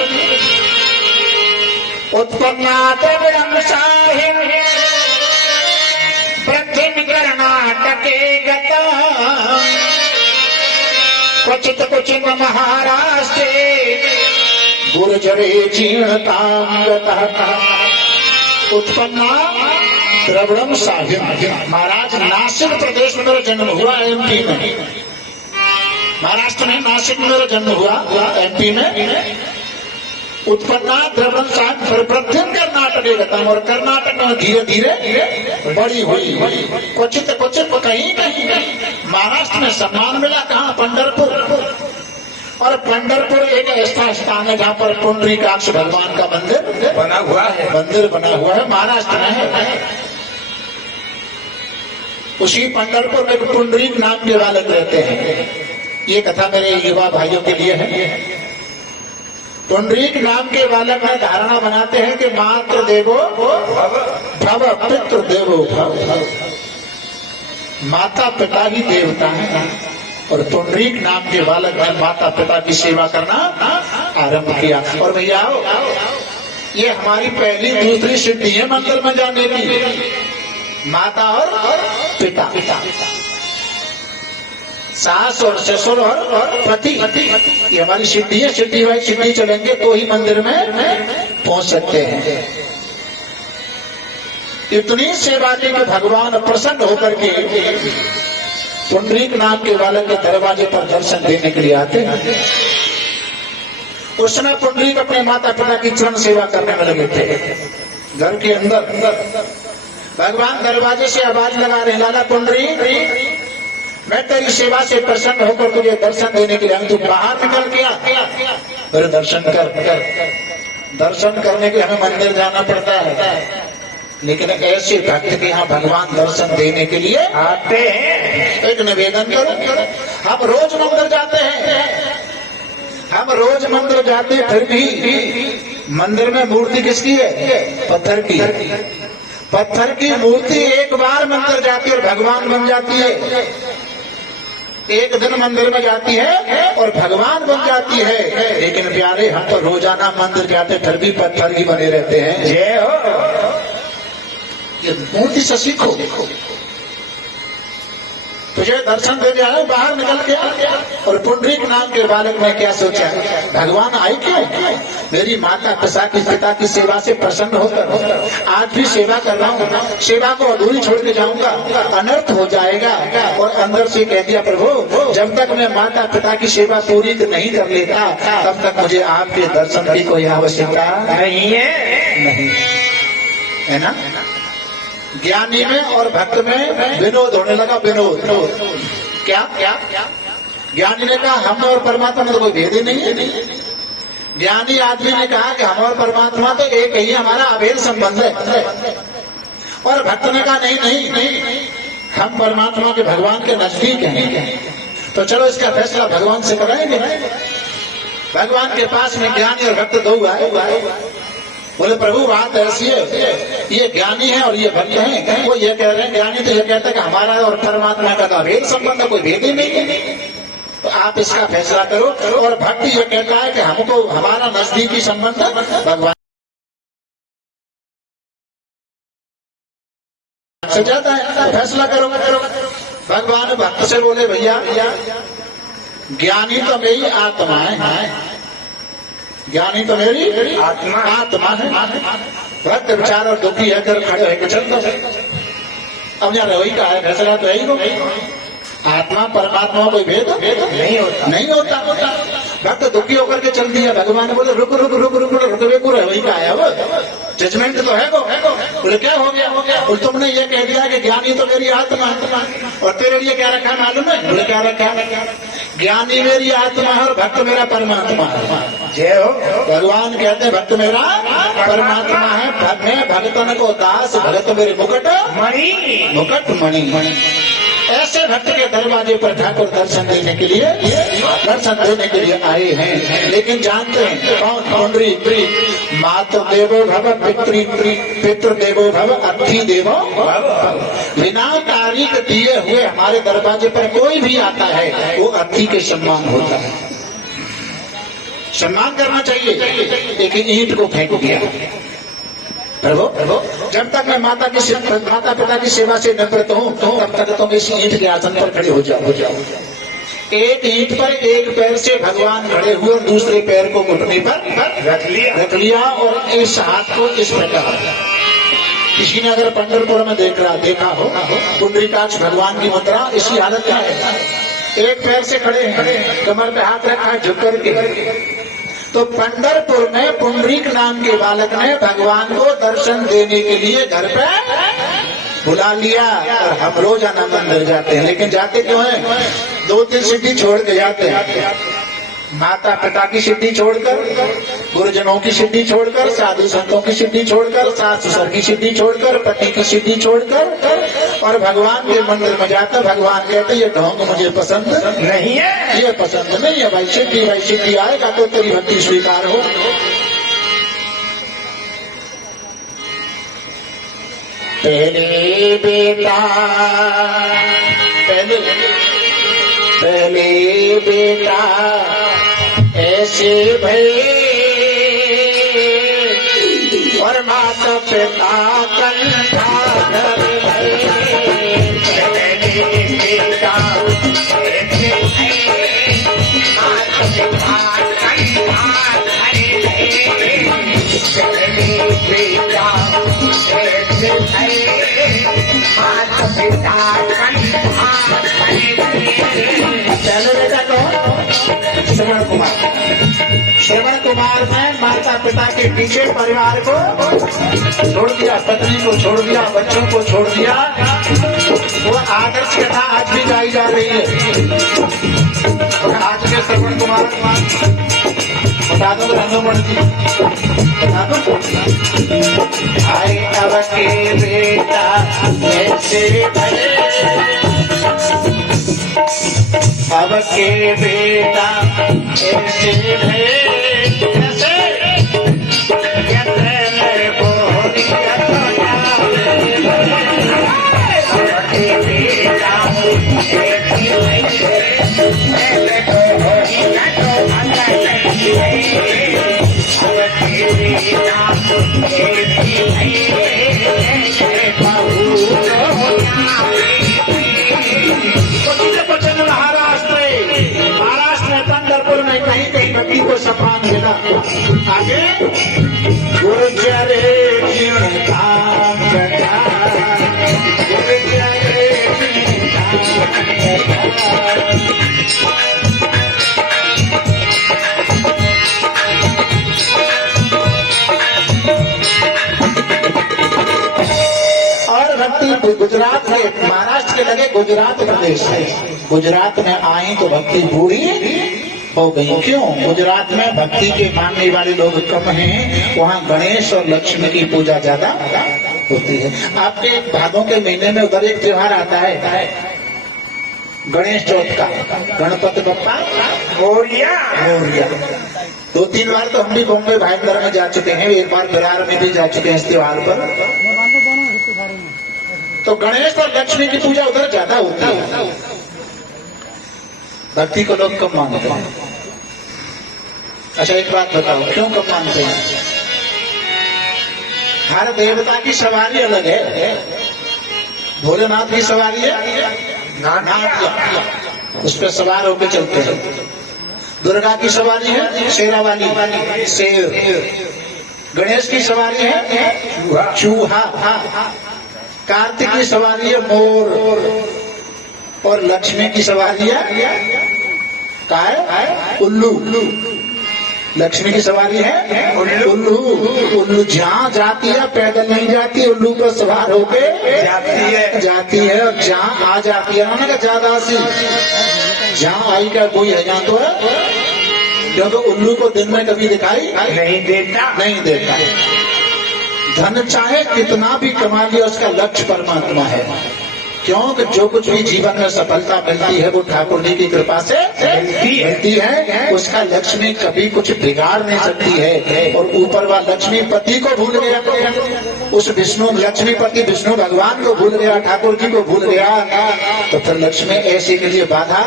उत्पन्नात ब्रह्मसाहिब प्रथिन कर्नाटके गता, क्वचित क्वचित महाराष्ट्रे गुर्जरे जीर्णतां गतः। उत्पन्ना द्रविड़म साहिब, महाराज नासिक प्रदेश में मेरा जन्म हुआ, एमपी में। महाराष्ट्र में नासिक में मेरा जन्म हुआ, एमपी में। उत्पन्ना द्रविड़म साहिब प्रथिन कर्नाटक गता, और कर्नाटक में धीरे धीरे बड़ी हुई। क्वचित क्वचित कहीं कहीं महाराष्ट्र में सम्मान मिला। कहाँ? पंढरपुर। और पंढरपुर एक ऐसा स्थान है जहाँ पर पुंडरीकाक्ष भगवान का मंदिर बना हुआ है। मंदिर बना हुआ है, महाराष्ट्र में है। उसी पंढरपुर में पुंडरीक नाम के बालक रहते हैं। ये कथा मेरे युवा भाइयों के लिए है। पुंडरीक नाम के बालक में धारणा बनाते हैं कि मातृ देवो भव, पितृ देवो भव, माता पिता ही देवता है। और पुंडरीक नाम के बालक ने माता पिता की सेवा करना आरंभ किया। और भैया ये हमारी पहली दूसरी सिद्धि है मंदिर में जाने की, माता और पिता, सास और ससुर और पति, ये हमारी सिद्धि है। सिद्धि भाई सिद्धि चलेंगे तो ही मंदिर में पहुंच सकते हैं। इतनी सेवा की कि भगवान प्रसन्न होकर के पुंडरीक नाम के बालक के दरवाजे पर दर्शन देने के लिए आते हैं। उस समय पुंडरीक अपने माता पिता की चरण सेवा करने में लगे थे। घर के अंदर भगवान दरवाजे से आवाज लगा रहे, लाला पुंडरीक, मैं तेरी सेवा से प्रसन्न होकर तुझे दर्शन देने के लिए, तू बाहर निकल गया, मेरे दर्शन कर। दर्शन करने के हमें मंदिर जाना पड़ता है, लेकिन ऐसे भक्त के यहाँ भगवान दर्शन देने के लिए आते हैं। एक निवेदन करो, हम रोज मंदिर जाते हैं, हम रोज मंदिर जाते हैं, फिर भी मंदिर में मूर्ति किसकी है? पत्थर की। पत्थर की मूर्ति एक बार मंदिर जाती है और भगवान बन जाती है। एक दिन मंदिर में जाती है और भगवान बन जाती है। लेकिन प्यारे, हम तो रोजाना मंदिर जाते फिर भी पत्थर ही बने रहते हैं। जय हो। ये मूर्ति से सीखो। तुझे दर्शन देने आए, बाहर निकल गया। और पुंडरीक नाम के बालक ने क्या सोचा, भगवान आए क्यों? मेरी माता पिता की सेवा से प्रसन्न होकर आज भी सेवा कर रहा हूँ, सेवा को अधूरी छोड़ के जाऊंगा, अनर्थ हो जाएगा। और अंदर से कह दिया, प्रभु जब तक मैं माता पिता की सेवा पूरी नहीं कर लेता तब तक मुझे आपके दर्शन की कोई आवश्यकता नहीं है ना। ज्ञानी में और भक्त में विनोद होने लगा। विनोद क्या? ज्ञानी ने कहा हम और परमात्मा में तो कोई भेद ही नहीं है। ज्ञानी आदमी ने कहा कि हम और परमात्मा तो एक ही, हमारा अभेद संबंध है। और भक्त ने कहा नहीं, हम परमात्मा के भगवान के नजदीक हैं, तो चलो इसका फैसला भगवान से कराएंगे। भगवान के पास में ज्ञानी और भक्त दो आए। बोले प्रभु बात ऐसी है, ये ज्ञानी है और ये भक्त है। वो ये कह रहे हैं, ज्ञानी तो ये कहता है कि हमारा और परमात्मा का अभेद संबंध, कोई भेद ही नहीं है, तो आप इसका फैसला करो। और भक्त ये कहता है कि हमको हमारा नजदीकी संबंध भगवान से जाता है, तो फैसला करो। भगवान भक्त से बोले, भैया ज्ञानी तो मेरी आत्मा है, ज्ञानी तो मेरी आत्मा है। भक्त विचार और दुखी है, खड़े होकर चल दो। अब यहाँ रवई का है, फैसला तो यही हो। आत्मा परमात्मा कोई भेद नहीं होता। नहीं होता। भक्त दुखी होकर के चल दिया, भगवान बोले रुक रुक रुक रुक रुकवे को वही का आया वो जजमेंट तो है को बोले क्या हो गया बोले तुमने ये कह दिया कि ज्ञानी तो मेरी आत्मा और तेरे लिए क्या रखा मालूम है? बोले क्या रखा? ज्ञानी मेरी आत्मा है और भक्त मेरा परमात्मा है। जय हो। भगवान कहते हैं भक्त मेरा परमात्मा है, मैं भगतन को दास, भगत मेरे मुकुट मणि मुकुट मणि। ऐसे भक्त के दरवाजे पर ठाकुर दर्शन देने के लिए आए हैं। लेकिन जानते हैं कौन? पुंडरी मातु देवो भव पितृ देवो भव अतिथि देवो भव। बिना तारीख दिए हुए हमारे दरवाजे पर कोई भी आता है वो अतिथि के सम्मान होता है, सम्मान करना चाहिए। एक ईंट को फेंक दिया, प्रभु जब तक मैं माता पिता की सेवा से निवृत्त हूँ तब तक तुम इस ईंट के आसन पर खड़े हो जाओ। एक ईंट पर एक पैर से भगवान खड़े हुए और दूसरे पैर को घुटने पर रख लिया और इस हाथ को इस प्रकार। किसी ने अगर पंढरपुर में देखा हो पुंडरीकाक्ष भगवान की मुद्रा इसी हालत में है, एक पैर से खड़े हैं, कमर पे हाथ रखा है झुक करके। तो पंढरपुर में पुंडरीक नाम के बालक ने भगवान को दर्शन देने के लिए घर पे बुला लिया और हम रोजाना मंदिर जाते हैं। लेकिन जाते क्यों हैं? 2-3 सिद्धि छोड़ के जाते हैं। माता पिता की सिद्धि छोड़कर, गुरुजनों की सिद्धि छोड़कर, साधु संतों की सिद्धि छोड़कर, सास ससुर की सिद्धि छोड़कर, पति की सिद्धि छोड़कर और भगवान के मंदिर में जाकर भगवान कहते ये ढोंग मुझे पसंद नहीं है, ये पसंद नहीं है। भाई सिद्धि आएगा तो तेरी भक्ति स्वीकार हो। पहले बेटा पहले बेटा ऐसे भय और माता पिता कंठाधर पहले बेटा कौन? श्रवण कुमार ने माता पिता के पीछे परिवार को छोड़ दिया, पत्नी को छोड़ दिया, बच्चों को छोड़ दिया। वो आदर्श कथा आज भी गाई जा रही है। आज के श्रवण कुमार बता दो रंगमण जी, बता दो। आए अब के बेटा ऐसे अब के बेटा ऐसे भक्ति को सम्मान मिला। आगे गुरुजर काम और भक्ति गुजरात में, महाराष्ट्र के लगे गुजरात प्रदेश है। गुजरात में आई तो भक्ति बूढ़ी हो गई। क्यों? गुजरात में भक्ति के मानने वाले लोग कम हैं, वहाँ गणेश और लक्ष्मी की पूजा ज्यादा होती है। आपके भादों के महीने में उधर एक त्योहार आता है गणेश चौथ का, गणपति बप्पा मोरिया। 2-3 बार तो हम भी बॉम्बे भाईंदर में जा चुके हैं, एक बार बिरार में भी जा चुके हैं इस त्योहार पर। तो गणेश और लक्ष्मी की पूजा उधर ज्यादा होती है, भक्ति को लोग कम मानते हैं। अच्छा एक बात बताओ, क्यों कम मानते हैं? हर देवता की सवारी अलग है। भोलेनाथ की सवारी है नाथ, उस पर सवार होकर चलते हैं। दुर्गा की सवारी है शेरा वाली शेर। गणेश की सवारी है चूहा। कार्तिक की सवारी है मोर। और लक्ष्मी की सवारी है काय उल्लू। लक्ष्मी की सवारी है उल्लू। उल्लू जहाँ जाती है पैदल नहीं जाती, उल्लू पर सवार होके जाती है। और जहाँ आ जाती है ना ज्यादा सी, जहाँ आई का कोई है जहाँ तो है, क्योंकि उल्लू को दिन में कभी दिखाई नहीं देता। धन चाहे कितना भी कमा लिया, उसका लक्ष्य परमात्मा है। क्योंकि जो कुछ भी जीवन में सफलता मिलती है वो ठाकुर जी की कृपा से मिलती है। उसका लक्ष्मी कभी कुछ बिगाड़ नहीं सकती है। और ऊपर वाला लक्ष्मी पति को भूल गया, उस विष्णु लक्ष्मीपति विष्णु भगवान को भूल गया, ठाकुर जी को भूल गया, तो फिर लक्ष्मी ऐसे के लिए बाधा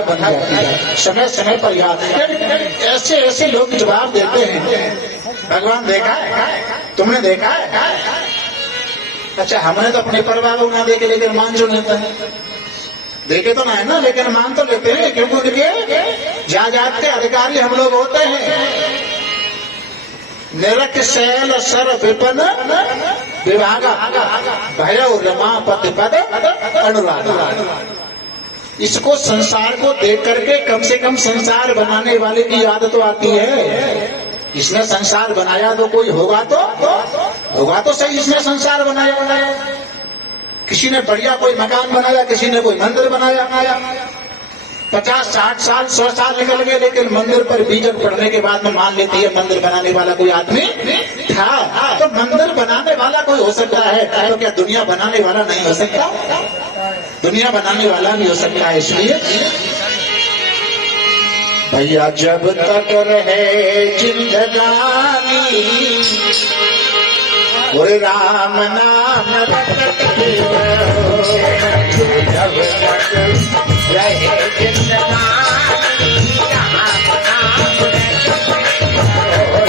बन जाती है। समय समय पर याद ऐसे ऐसे लोग जवाब देते हैं, भगवान देखा है, तुमने देखा है? अच्छा, हमने तो अपने परिवार को ना देखे लेकिन मान जो लेते हैं, देखे तो ना है ना, लेकिन मान तो लेते हैं, क्योंकि जात के अधिकारी हम लोग होते हैं। निरख शैल सर विपन विभागा भयौ रमापति पद अनुराग। इसको संसार को देख करके कम से कम संसार बनाने वाले की याद तो आती है। इसने संसार बनाया तो कोई होगा तो सही, इसने संसार बनाया। किसी ने बढ़िया कोई मकान बनाया, किसी ने कोई मंदिर बनाया। 50, 60 साल 100 साल निकल गए, लेकिन मंदिर पर बीजन पड़ने के बाद में मान लेती है मंदिर बनाने वाला कोई आदमी था। तो मंदिर बनाने वाला कोई हो सकता है, तो क्या दुनिया बनाने वाला नहीं हो सकता? दुनिया बनाने वाला भी हो सकता है। इसलिए भैया जब तक रहे जिंदगानी, और राम नाम रटते रहो। जब तक रहे जिंदगानी, राम नाम रटते रहो।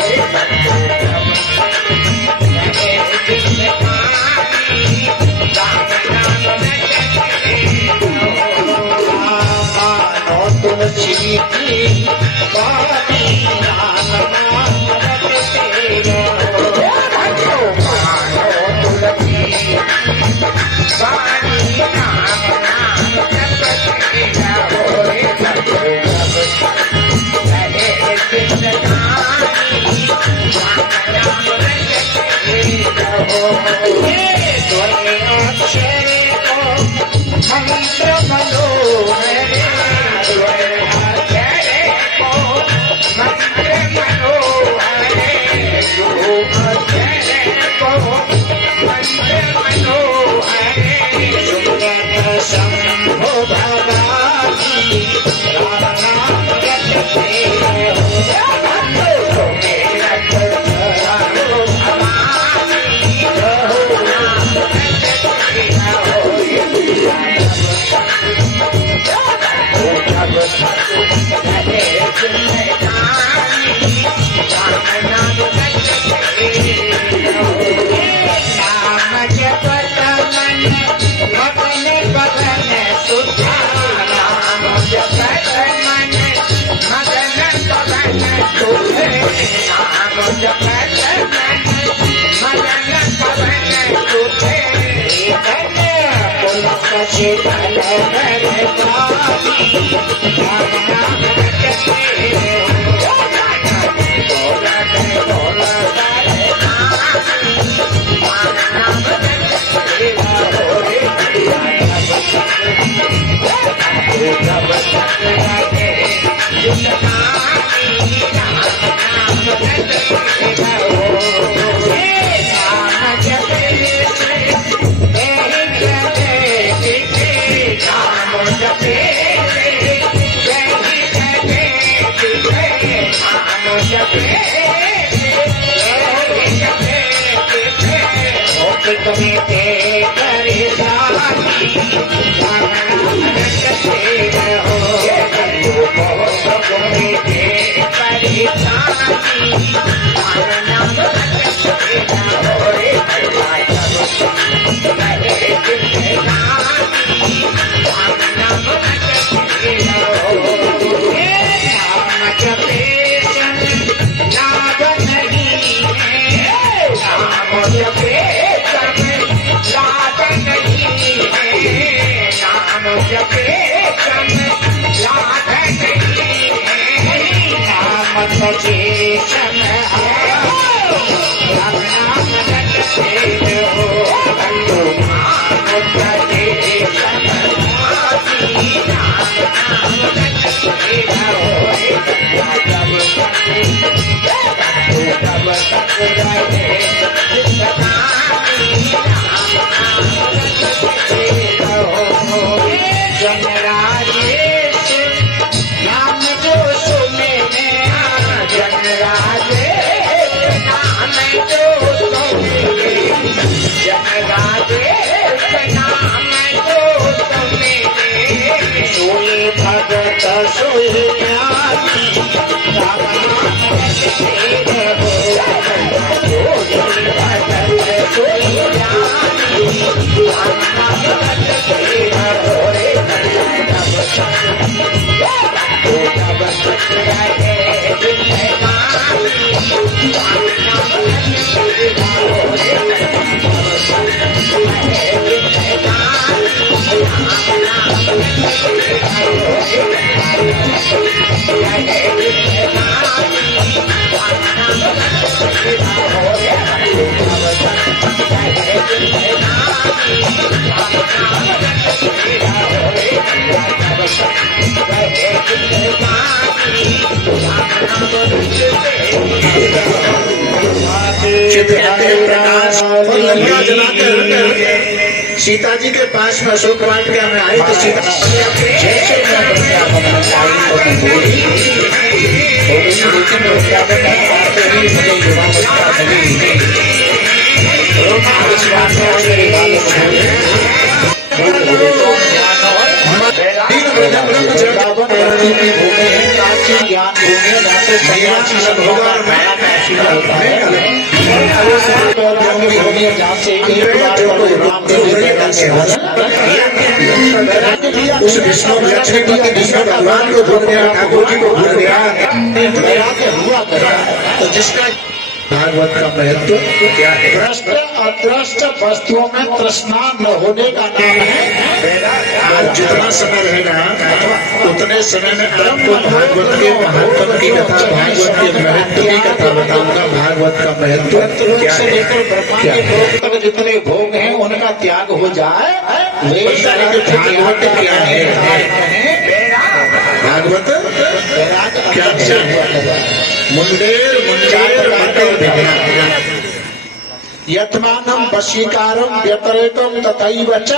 मानो तुलसी की बानी, राम नाम रटते रहो। मानो तुलसी बानी, राम नाम रटते रहो। रहे जिंदगानी, राम नाम रटते रहो। अक्षर को मंत्र मनोहर, शंभो भगानी, राम नाम रटते रहो। सीता जी के पास में अशोक वाटिका में आई तो सीता जैसे उस विष्णु लक्ष्मीपति विष्णु भगवान को भूल गया, ठाकुर जी को भूल गया, हुआ तो जिसका भागवत का महत्व क्या है? भ्रष्ट अदृष्ट वस्तुओं में तृष्णा न होने का नाम है। आज जितना समय रहेगा उतने समय में आपको भागवत के महत्व की कथा, भागवत के महत्व की कथा बताऊंगा। भागवत का महत्व क्या है? लेकर ब्रह्मा के लोक तक जितने भोग हैं उनका त्याग हो जाए। भागवत क्या है? भागवत क्या है? मुंडेर यत्मानं वशीकारं व्यतिरेकं तथैव च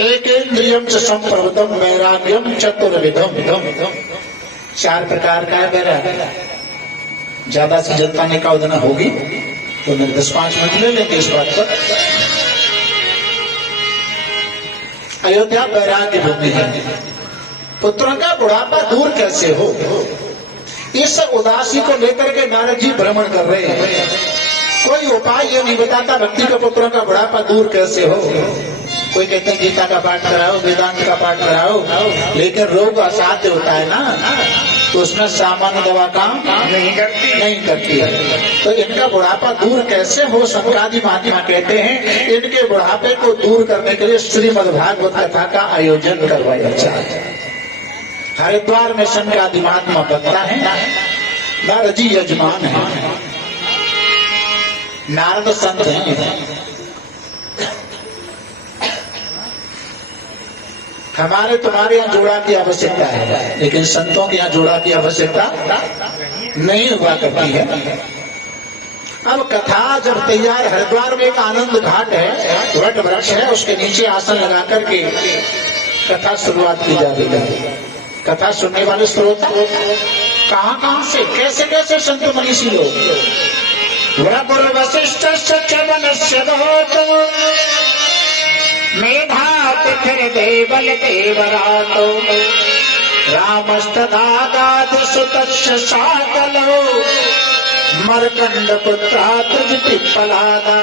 एकेन्द्रियं च संप्रवृत्तं वैराग्यं चतुर्विधम्। चार प्रकार का है वैराग्य। ज्यादा से जनता ने का उतना होगी तो मेरे 10-5 मिनट ले लेंगे इस बात पर। अयोध्या वैराग्य भूमि है। पुत्रों का बुढ़ापा दूर कैसे हो, इस उदासी को लेकर के नारद जी भ्रमण कर रहे हैं। कोई उपाय ये नहीं बताता भक्ति के पुत्रों का बुढ़ापा दूर कैसे हो। कोई कहते हैं गीता का पाठ कराओ, वेदांत का पाठ कराओ, लेकिन रोग असाध्य होता है ना, तो उसमें सामान्य दवा काम नहीं करती है। तो इनका बुढ़ापा दूर कैसे हो, शंकरादि महात्मा कहते हैं इनके बुढ़ापे को दूर करने के लिए श्रीमद्भागवत कथा का आयोजन करवाया जाए। हरिद्वार में शंकरादि महात्मा बनता है, नारद जी यजमान है, नारद संत हैं। हमारे तुम्हारे यहाँ जोड़ा की आवश्यकता है, लेकिन संतों के यहाँ जोड़ा की आवश्यकता नहीं हुआ करती है। अब कथा जब तैयार, हरिद्वार में एक आनंद घाट है, वट वृक्ष है, उसके नीचे आसन लगा करके कथा शुरुआत की जा रही है। कथा सुनने वाले स्रोत कहाँ से, कैसे कैसे संत मनीषी लोग। वशिष्ठ मेधातिथिर्देवल देवरातो रामस्तदागादिसुतस्य साकलो मर्कंड पुत्रात्रिज पिप्पलादा।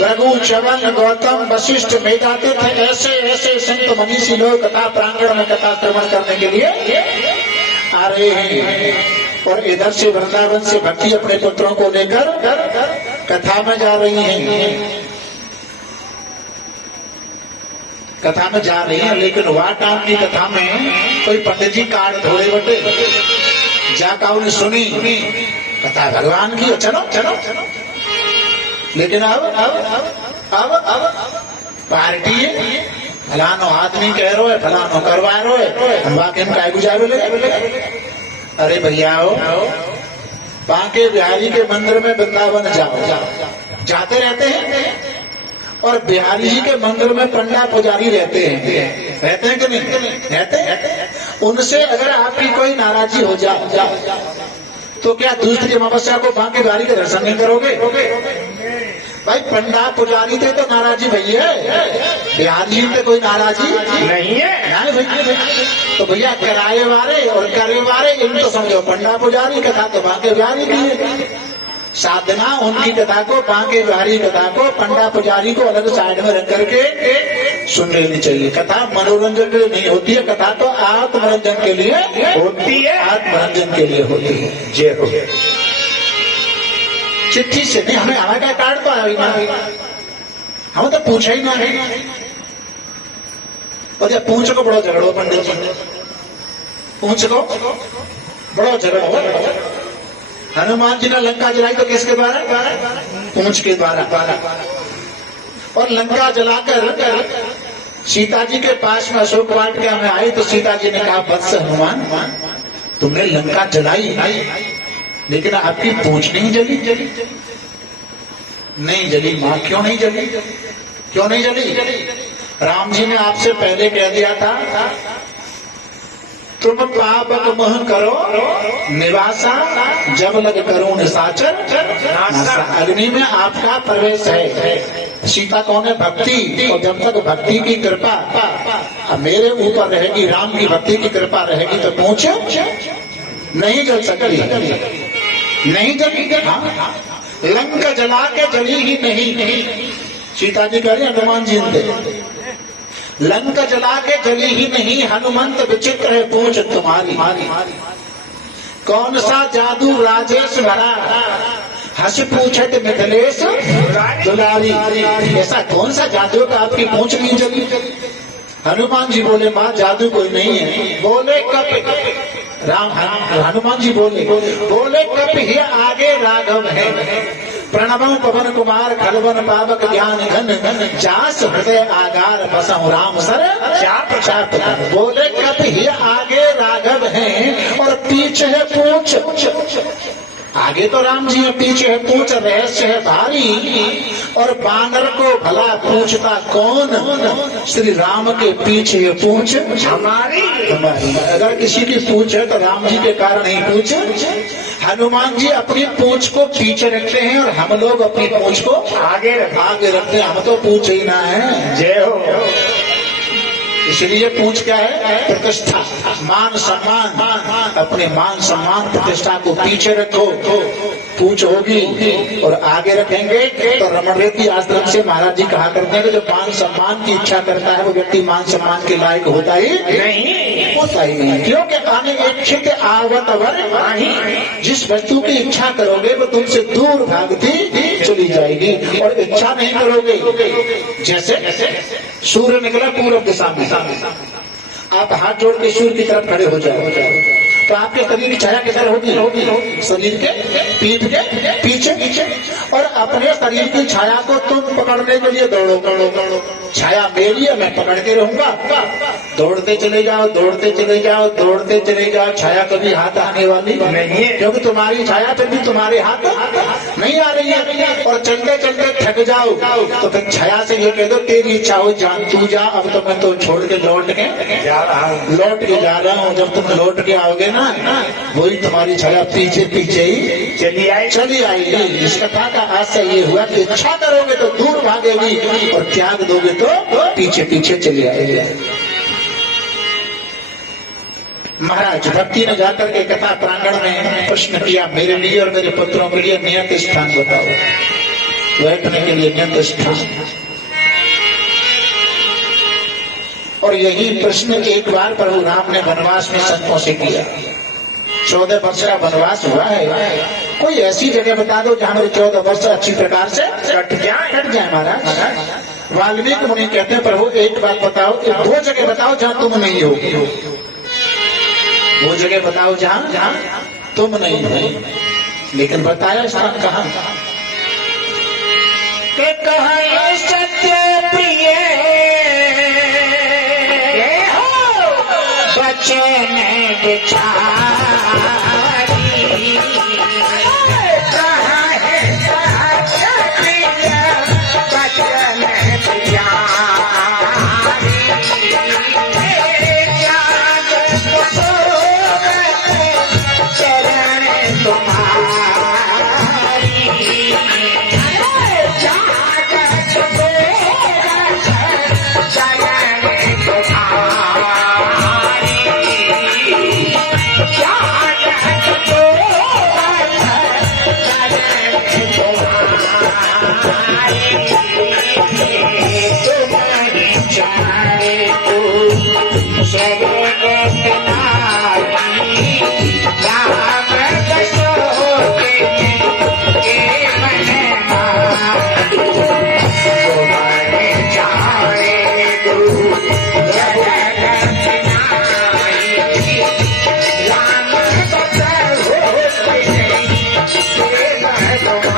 रघुचवन गौतम वशिष्ठ मेधातिथि ऐसे ऐसे संत मनीषी लोग कथा प्रांगण में कथा श्रवण करने के लिए आ रहे हैं। और इधर से वृंदावन से भक्ति अपने पुत्रों को लेकर कथा में जा रही हैं, कथा में जा रही हैं। लेकिन वाटाम की कथा में कोई पंडित जी कार्ड धोड़े बटे जाका उन्हें सुनी कथा भगवान की है, चलो चलो चलो। लेकिन अब पार्टी फलानो आदमी कह रो है, फलानो करवा रो है, हम बाकी हम काय गुजारे ले। अरे भैया हो, बांके बिहारी के मंदिर में वृंदावन जाओ, जाते रहते हैं। और बिहारी जी के मंदिर में पंडा पुजारी रहते हैं कि नहीं रहते हैं? उनसे अगर आपकी कोई नाराजी हो जाए तो क्या दूसरी अमावस्या को बांके बिहारी के दर्शन नहीं करोगे? भाई पंडा पुजारी थे तो नाराजी भैया, बिहारी जी थे कोई नाराजी नहीं है भैया। तो भैया किराए वाले और करे वाले इन तो समझो पंडा पुजारी, कथा तो बांके बिहारी की है। साधना उनकी कथा को, बांके बिहारी कथा को पंडा पुजारी को अलग साइड में रख करके सुन लेनी चाहिए। कथा मनोरंजन के लिए नहीं होती है, कथा तो आत्मरंजन के लिए होती है, आत्मरंजन के लिए होती है। जय हो। चिट्ठी से नहीं, हमें क्या कार्ड तो आया, हम तो पूछा ही ना है। और जब पूछ को बड़ो झगड़ो पंडित जी, पूछ को बड़ो झगड़ो। हनुमान जी ने लंका जलाई तो किसके द्वारा? पूंछ के द्वारा। और लंका जलाकर सीता जी के पास में अशोक वाटिका में आई तो सीता जी ने कहा, वत्स हनुमान, तुमने लंका जलाई लेकिन आपकी पूंछ नहीं जली। नहीं जली मां, क्यों नहीं जली? क्यों नहीं जली? राम जी ने आपसे पहले कह दिया था, तुम पापक मोह करो निवासा, जब लग करो निशाचर नासा। अग्नि में आपका प्रवेश है। सीता कौन है? भक्ति। और जब तक भक्ति की कृपा मेरे ऊपर रहेगी, राम की भक्ति की कृपा रहेगी तो पूछ नहीं जल सकती, नहीं जली। लंका जला के जली ही नहीं। सीता जी कह रही हनुमान जी ने, लंका जला के जली ही नहीं, हनुमंत विचित्र है पूछ तुम्हारी। कौन सा जादू राजेश भरा, हंस पूछत मिथिलेश दुलारी। ऐसा कौन सा जादू का आपकी पूछ नहीं जली? हनुमान जी बोले, माँ जादू कोई नहीं है। बोले कप, राम हनुमान जी बोले कप ही आगे राघव है। प्रणवम पवन कुमार खलवन पावक ज्ञान घन, जास हृदय आगार बसहु राम सर चाप। बोले कप ही आगे राघव है और पीछे है पूछ। आगे तो राम जी है, पीछे है पूछ, रहस्य है भारी। और बानर को भला पूछता कौन? श्री राम के पीछे है पूछ हमारी। अगर किसी की पूछ है तो राम जी के कारण ही पूछ। हनुमान जी अपनी पूछ को पीछे रखते हैं और हम लोग अपनी पूछ को आगे रखते हैं। हम तो पूछ ही ना है। जय हो। इसलिए पूछ क्या है? प्रतिष्ठा, मान सम्मान। अपने मान सम्मान प्रतिष्ठा को पीछे रखो, पूछ होगी। और आगे रखेंगे तो रमण रेती आश्रम से महाराज जी कहा करते हैं कि जो मान सम्मान की इच्छा करता है वो व्यक्ति मान सम्मान के लायक होता ही नहीं। क्योंकि आने इच्छित आवत वर, जिस वस्तु की इच्छा करोगे वो तुमसे दूर भागती चली जाएगी। और इच्छा नहीं करोगे, जैसे सूर्य निकला पूर्व दिशा में, आप हाथ जोड़ के सूर्य की तरफ खड़े हो जाओ तो आपके शरीर की छाया किधर होगी? शरीर के पीठ के पीछे। और अपने शरीर की छाया को तुम पकड़ने के लिए दौड़ो। छाया मेरी है, मैं पकड़ के रहूंगा। दौड़ते चले जाओ। छाया कभी हाथ आने वाली नहीं है, क्योंकि तुम्हारी छाया फिर भी तुम्हारे हाथ नहीं आ रही है। और चलते चलते थक जाओ तो फिर छाया से ये कह दो, तेरी इच्छा हो जान तू जा, अब तो मैं तो छोड़ के लौट के जा रहा हूँ। जब तुम लौट के आओगे ना, वही तुम्हारी छाया पीछे ही चली आएगी। इस कथा का आशय ये हुआ कि इच्छा करोगे तो दूर भागेगी और त्याग दोगे तो पीछे चली आएगी। महाराज भक्ति ने जाकर के कथा प्रांगण में प्रश्न किया, मेरे लिए और मेरे पुत्रों के लिए नियत स्थान बताओ, बैठने के लिए नियत स्थान। और यही प्रश्न एक बार प्रभु राम ने वनवास में संतों से किया। 14 वर्ष का वनवास हुआ है, कोई ऐसी जगह बता दो जहां मेरे 14 वर्ष अच्छी प्रकार से कट जाए महाराज। वाल्मीकि मुनि कहते हैं, प्रभु एक बात बताओ, 2 जगह बताओ जहां तुम नहीं हो। 2 जगह बताओ जहां तुम नहीं हो। लेकिन बताया स्थान कहाँ? के कहे सत्य प्रिय बचन बिचारी, कहा है सत्य प्रिय बचन बिचारी, जाग सोवत चरण तुम्हारी, जागत सोवत चरण तुम्हारी, जागत सोवत चरण तुम्हारी, तुम्हारी चाहे तू शरण नारी, राम दशोके के मन मारी, तुम्हारे चाहे तू शरण नारी, राम दशोके के मन मारी, तुम्हारे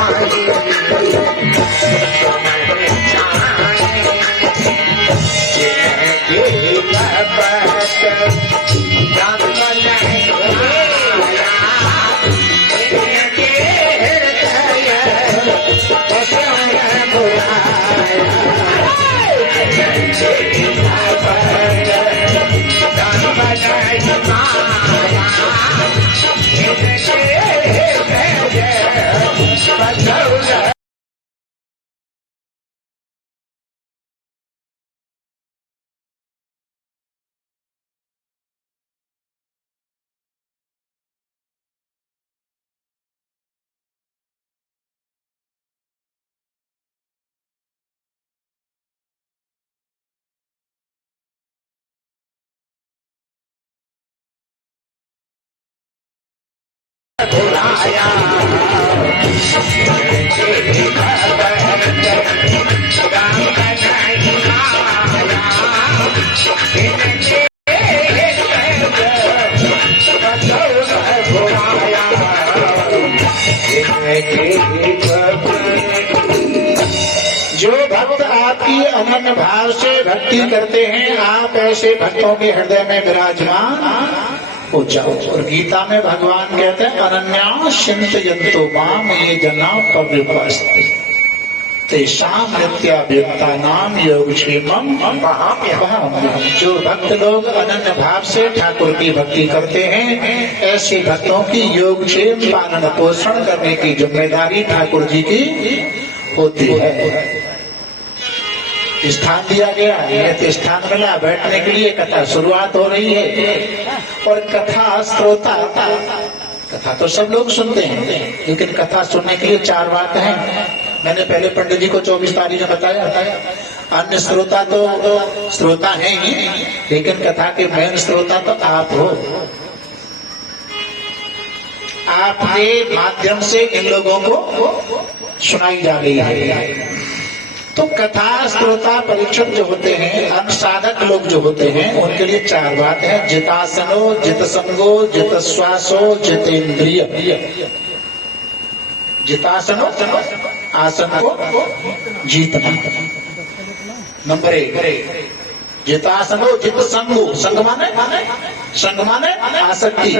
चाहे जो भक्त आपकी अनन्य भाव से भक्ति करते हैं, आप ऐसे भक्तों के हृदय में विराजमान हो जाओ। और गीता में भगवान कहते हैं अनन्या चिंतयन्तो माम ये जना पर्युपासते तेषां नित्याभियुक्तानां योगक्षेमं वहाम्यहम्। जो भक्त लोग अनन्य भाव से ठाकुर की भक्ति करते हैं, ऐसे भक्तों की योगक्षेम पालन पोषण करने की जिम्मेदारी ठाकुर जी की होती है। स्थान दिया गया है, स्थान मिला बैठने के लिए, कथा शुरुआत हो रही है। और कथा श्रोता, कथा तो सब लोग सुनते हैं, लेकिन कथा सुनने के लिए 4 बात हैं। मैंने पहले पंडित जी को 24 तारीख में बताया। अन्य श्रोता तो श्रोता हैं ही, लेकिन कथा के मेन श्रोता तो आप हो। आपके माध्यम से इन लोगों को सुनाई जा रही है। तो कथा श्रोता परीक्षक जो होते हैं, अनुसाधक लोग जो होते हैं, उनके लिए 4 बात है। जितासनो, जित संगो, जित श्वासो, जितेंद्रिय। जितासनो, आसन को जीतना। नंबर 1 जितासनो, जित संगो। संग माने आसक्ति।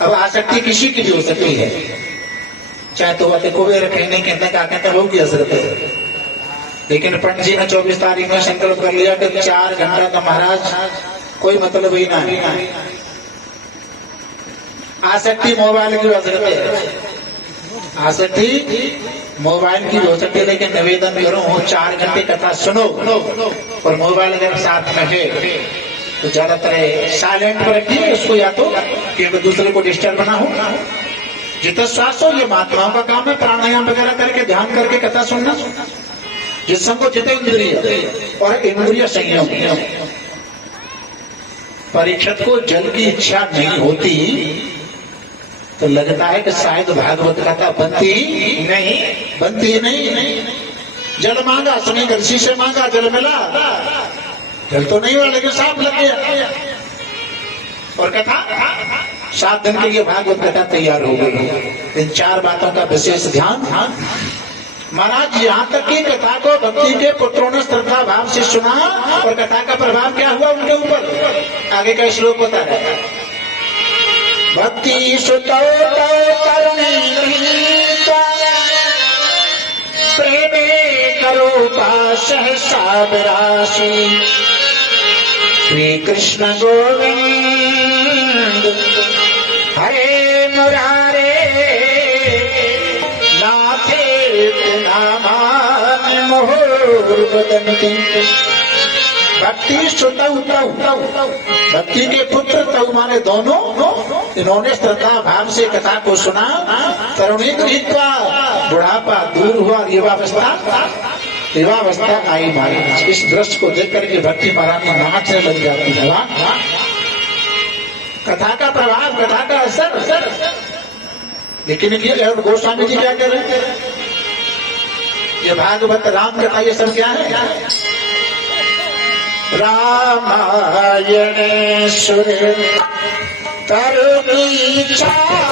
अब आसक्ति किसी की भी हो सकती है, चाहे तो बातें को रखे नहीं कहते लोग की हसरत है। लेकिन पंडित जी ने 24 तारीख में संकल्प कर लिया कि 4 घंटा तो महाराज कोई मतलब ही ना। आसक्ति मोबाइल की हसरत है, आसक्ति मोबाइल की हो सकती है, लेकिन निवेदन करूं 4 घंटे कथा सुनो और मोबाइल अगर साथ में है तो ज्यादातर साइलेंट पर रखिए उसको, या तो कि दूसरे को डिस्टर्ब ना हो। जितना श्वास हो, ये महात्माओं का काम है, प्राणायाम वगैरह करके ध्यान करके कथा सुनना। जिसको जितेंद्रिय और इंद्रिय संयम। परीक्षित को जल की इच्छा नहीं होती तो लगता है कि शायद भागवत कथा बनती नहीं। जल मांगा, सुनी गलसी से मांगा, जल मिला, जल तो नहीं हुआ लेकिन साफ लग गया। और कथा 7 दिन के लिए भागवत कथा तैयार हो गई। इन 4 बातों का विशेष ध्यान। महाराज यहाँ तक की कथा को भक्ति के पुत्रों ने श्रद्धा भाव से सुना और कथा का प्रभाव क्या हुआ उनके ऊपर, आगे का श्लोक बता रहा है। भक्ति सुतो प्रेमे करो सहसा विरासी श्री कृष्ण गोविंद हरे मुरारे नाथे नामान मोहबदंती। भक्ति सुतौ भक्ति के पुत्र तौ माने दोनों, इन्होंने श्रद्धा भाव से कथा को सुना। तरुणी गृहीत्वा बुढ़ापा दूर हुआ, युवावस्था आई महाराज। इस दृश्य को देख करके भक्ति महारानी नाचने लग जाती है। कथा का प्रभाव, कथा का असर। लेकिन गोस्वामी जी क्या कर रहे हैं, ये भागवत राम कथा ये सब क्या है। रामायण सुर तरुणी छाया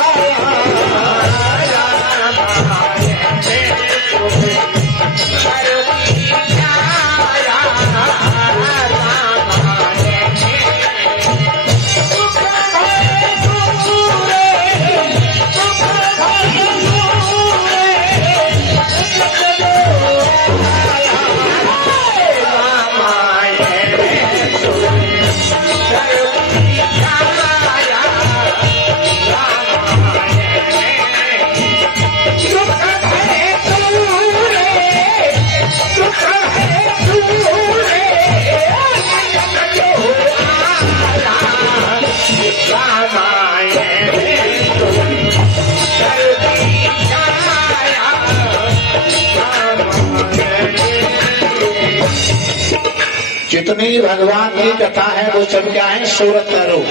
जितनी भगवान की कथा है वो सब क्या है, सुरतरु।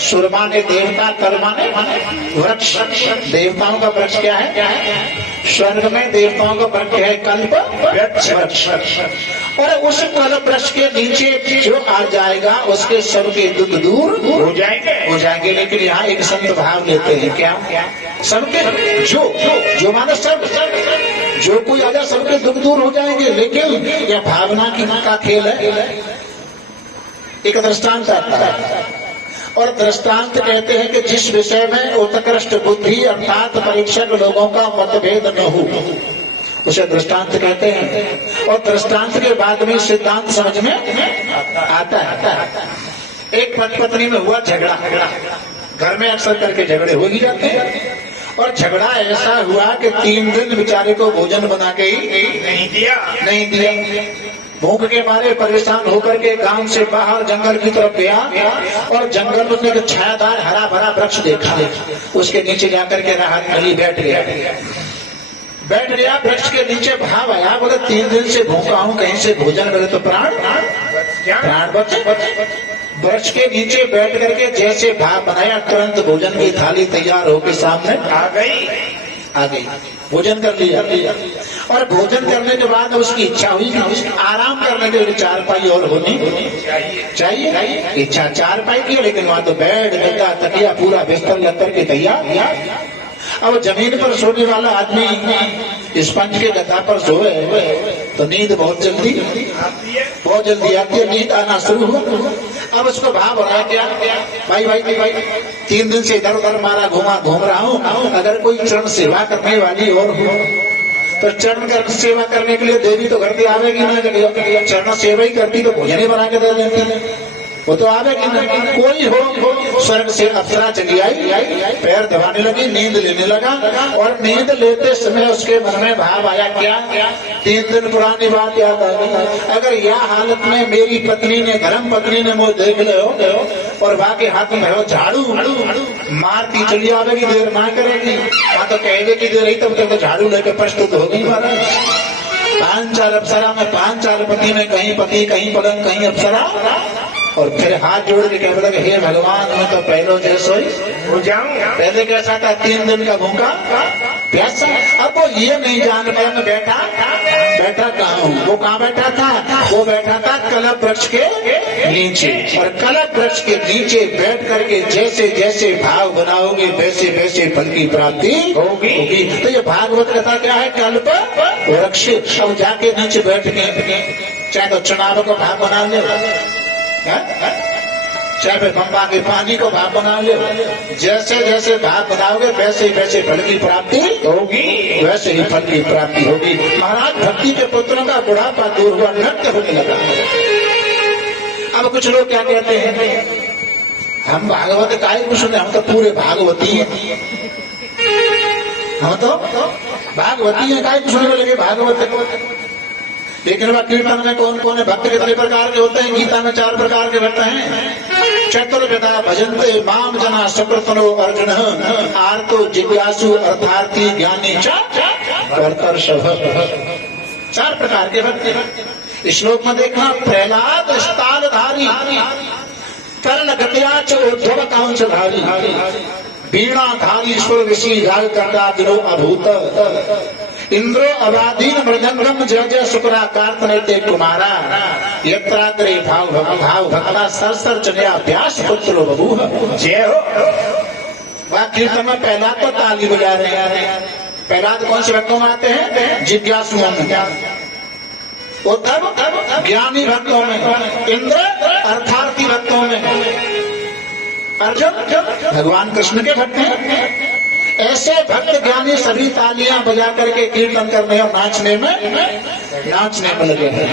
सुर माने देवता, तर माने वृक्ष। देवताओं का वृक्ष क्या है, स्वर्ग में देवताओं का वृक्ष है कल्प वृक्ष। और उस कल्प वृक्ष के नीचे जो आ जाएगा उसके सबके दुख दूर हो जाएंगे। लेकिन यहाँ एक संत भाव लेते हैं, क्या सबके जो माने सब, जो कोई आ जाए सबके दुख दूर हो जाएंगे। लेकिन यह भावना का खेल है। एक दृष्टांत आता है और दृष्टांत कहते हैं कि जिस विषय में उत्कृष्ट बुद्धि अर्थात परीक्षक लोगों का मतभेद न हो उसे दृष्टांत कहते हैं। और दृष्टांत के बाद में सिद्धांत समझ में आता है। एक पति पत्नी में हुआ झगड़ा। घर में अक्सर करके झगड़े हो ही जाते हैं। और झगड़ा ऐसा हुआ कि 3 दिन बेचारे को भोजन बना के ही नहीं दिया। भूख के मारे परेशान होकर के गांव से बाहर जंगल की तरफ गया और जंगल में एक छायादार हरा भरा वृक्ष देखा। उसके नीचे जाकर के राहत मिली, बैठ गया। वृक्ष के नीचे भाव आया, बोले 3 दिन से भूखा हूँ, कहीं से भोजन मिले तो प्राण बचे। वृक्ष के नीचे बैठ करके जैसे भाव बनाया, तुरंत भोजन की थाली तैयार होकर सामने आ गई। भोजन कर लिया। और भोजन करने के बाद उसकी इच्छा हुई कि आराम करने के लिए 4 पाई और होनी चाहिए। इच्छा 4 पाई की, लेकिन वहां तो बेड गद्दा तकिया पूरा बिस्तर लतर के तैयार। अब जमीन पर सोने वाला आदमी स्पंज के गद्दा पर सोए तो नींद बहुत जल्दी आती है। नींद आना शुरू हुआ। अब उसको भाव हो रहा है क्या, भाई 3 दिन से इधर उधर मारा घूम रहा हूँ, अगर कोई चरण सेवा करने वाली और हो तो चरण कर सेवा करने के लिए देवी तो घर पे आवेगी ना। चरण सेवा ही करती तो भोजन ही बना के दे देती, वो तो आवेगी ना। कोई हो स्वर्ग से अप्सरा चली आई, पैर दबाने लगी, नींद लेने लगा। और नींद लेते समय उसके मन में भाव आया क्या, 3 दिन पुरानी बात याद आ गई। अगर यह हालत में मेरी पत्नी ने, धर्म पत्नी ने मुझे देख ले और बाकी हाथ में हो झाड़ू मारती चली आवेगी, देर ना करेगी। हाँ तो कहेगी कि देर ही तब तक तो झाड़ू लेके प्रस्तुत होगी महाराज। 5-4 अप्सरा में 5-4 पति में, कहीं पति कहीं पलंग कहीं अप्सरा। और फिर हाथ जोड़ के कहने लगे, हे भगवान मैं तो पहले जैसे ही हो जाऊं। पहले कैसा था, 3 दिन का भूखा प्यासा। अब वो ये नहीं जान पाया मैं बैठा कहाँ हूँ। वो कहाँ बैठा था, वो बैठा था कलप वृक्ष के नीचे, और कलप वृक्ष के नीचे बैठ करके जैसे जैसे भाव बनाओगे वैसे वैसे फल की प्राप्ति होगी। तो ये भागवत कथा क्या है? कल्प वृक्ष। अब जाके नीचे बैठ के चाहे तो चुनाव को भाव बना ले, चाहे फिर बम्बा के पानी को भाव बना ले, जैसे जैसे भाव बनाओगे वैसे वैसे फल की प्राप्ति होगी, वैसे ही फल की प्राप्ति होगी। महाराज भक्ति के पुत्रों का बुढ़ापा दूर हुआ, नृत्य होने लगा। अब कुछ लोग क्या कहते हैं, हम भागवत का ही सुने, हम तो पूरे भागवती हैं, हम तो भागवती हैं, का सुनने लगे भागवत। लेकिन वह कीर्तन में कौन कौन है? भक्त कितने प्रकार के होते हैं? गीता में 4 प्रकार के भक्त हैं। चतुर्विधा भजन्ते माम जना सकृतनो अर्जुन आर्तो जिज्ञासु अर्थार्थी ज्ञानी च कर्तर्षभ। 4 प्रकार के भक्त। श्लोक में देखना, प्रहलाद स्थालधारी कर्ण गत्याच उद्धव कांचधारी वीणाधारी सुर ऋषि राग करता दिलो अभूत इंद्रो अबाधीन मृदंगम जय जय शुक्राकार नृत्य कुमारा यत्राग्रे भाव भाव भगवा सरसर चलिया व्यास पुत्रो बबूह। जय हो। वह कीर्तन में पहला तो ताली बजा रहे हैं। पहला तो कौन से भक्तों में आते हैं? जिज्ञासुओं में, उद्धव ज्ञानी भक्तों में, इंद्र अर्थार्थी भक्तों में, अर्जुन भगवान कृष्ण के भक्त हैं। ऐसे भक्त ज्ञानी सभी तालियां बजा करके कीर्तन करने और नाचने में लगे हैं।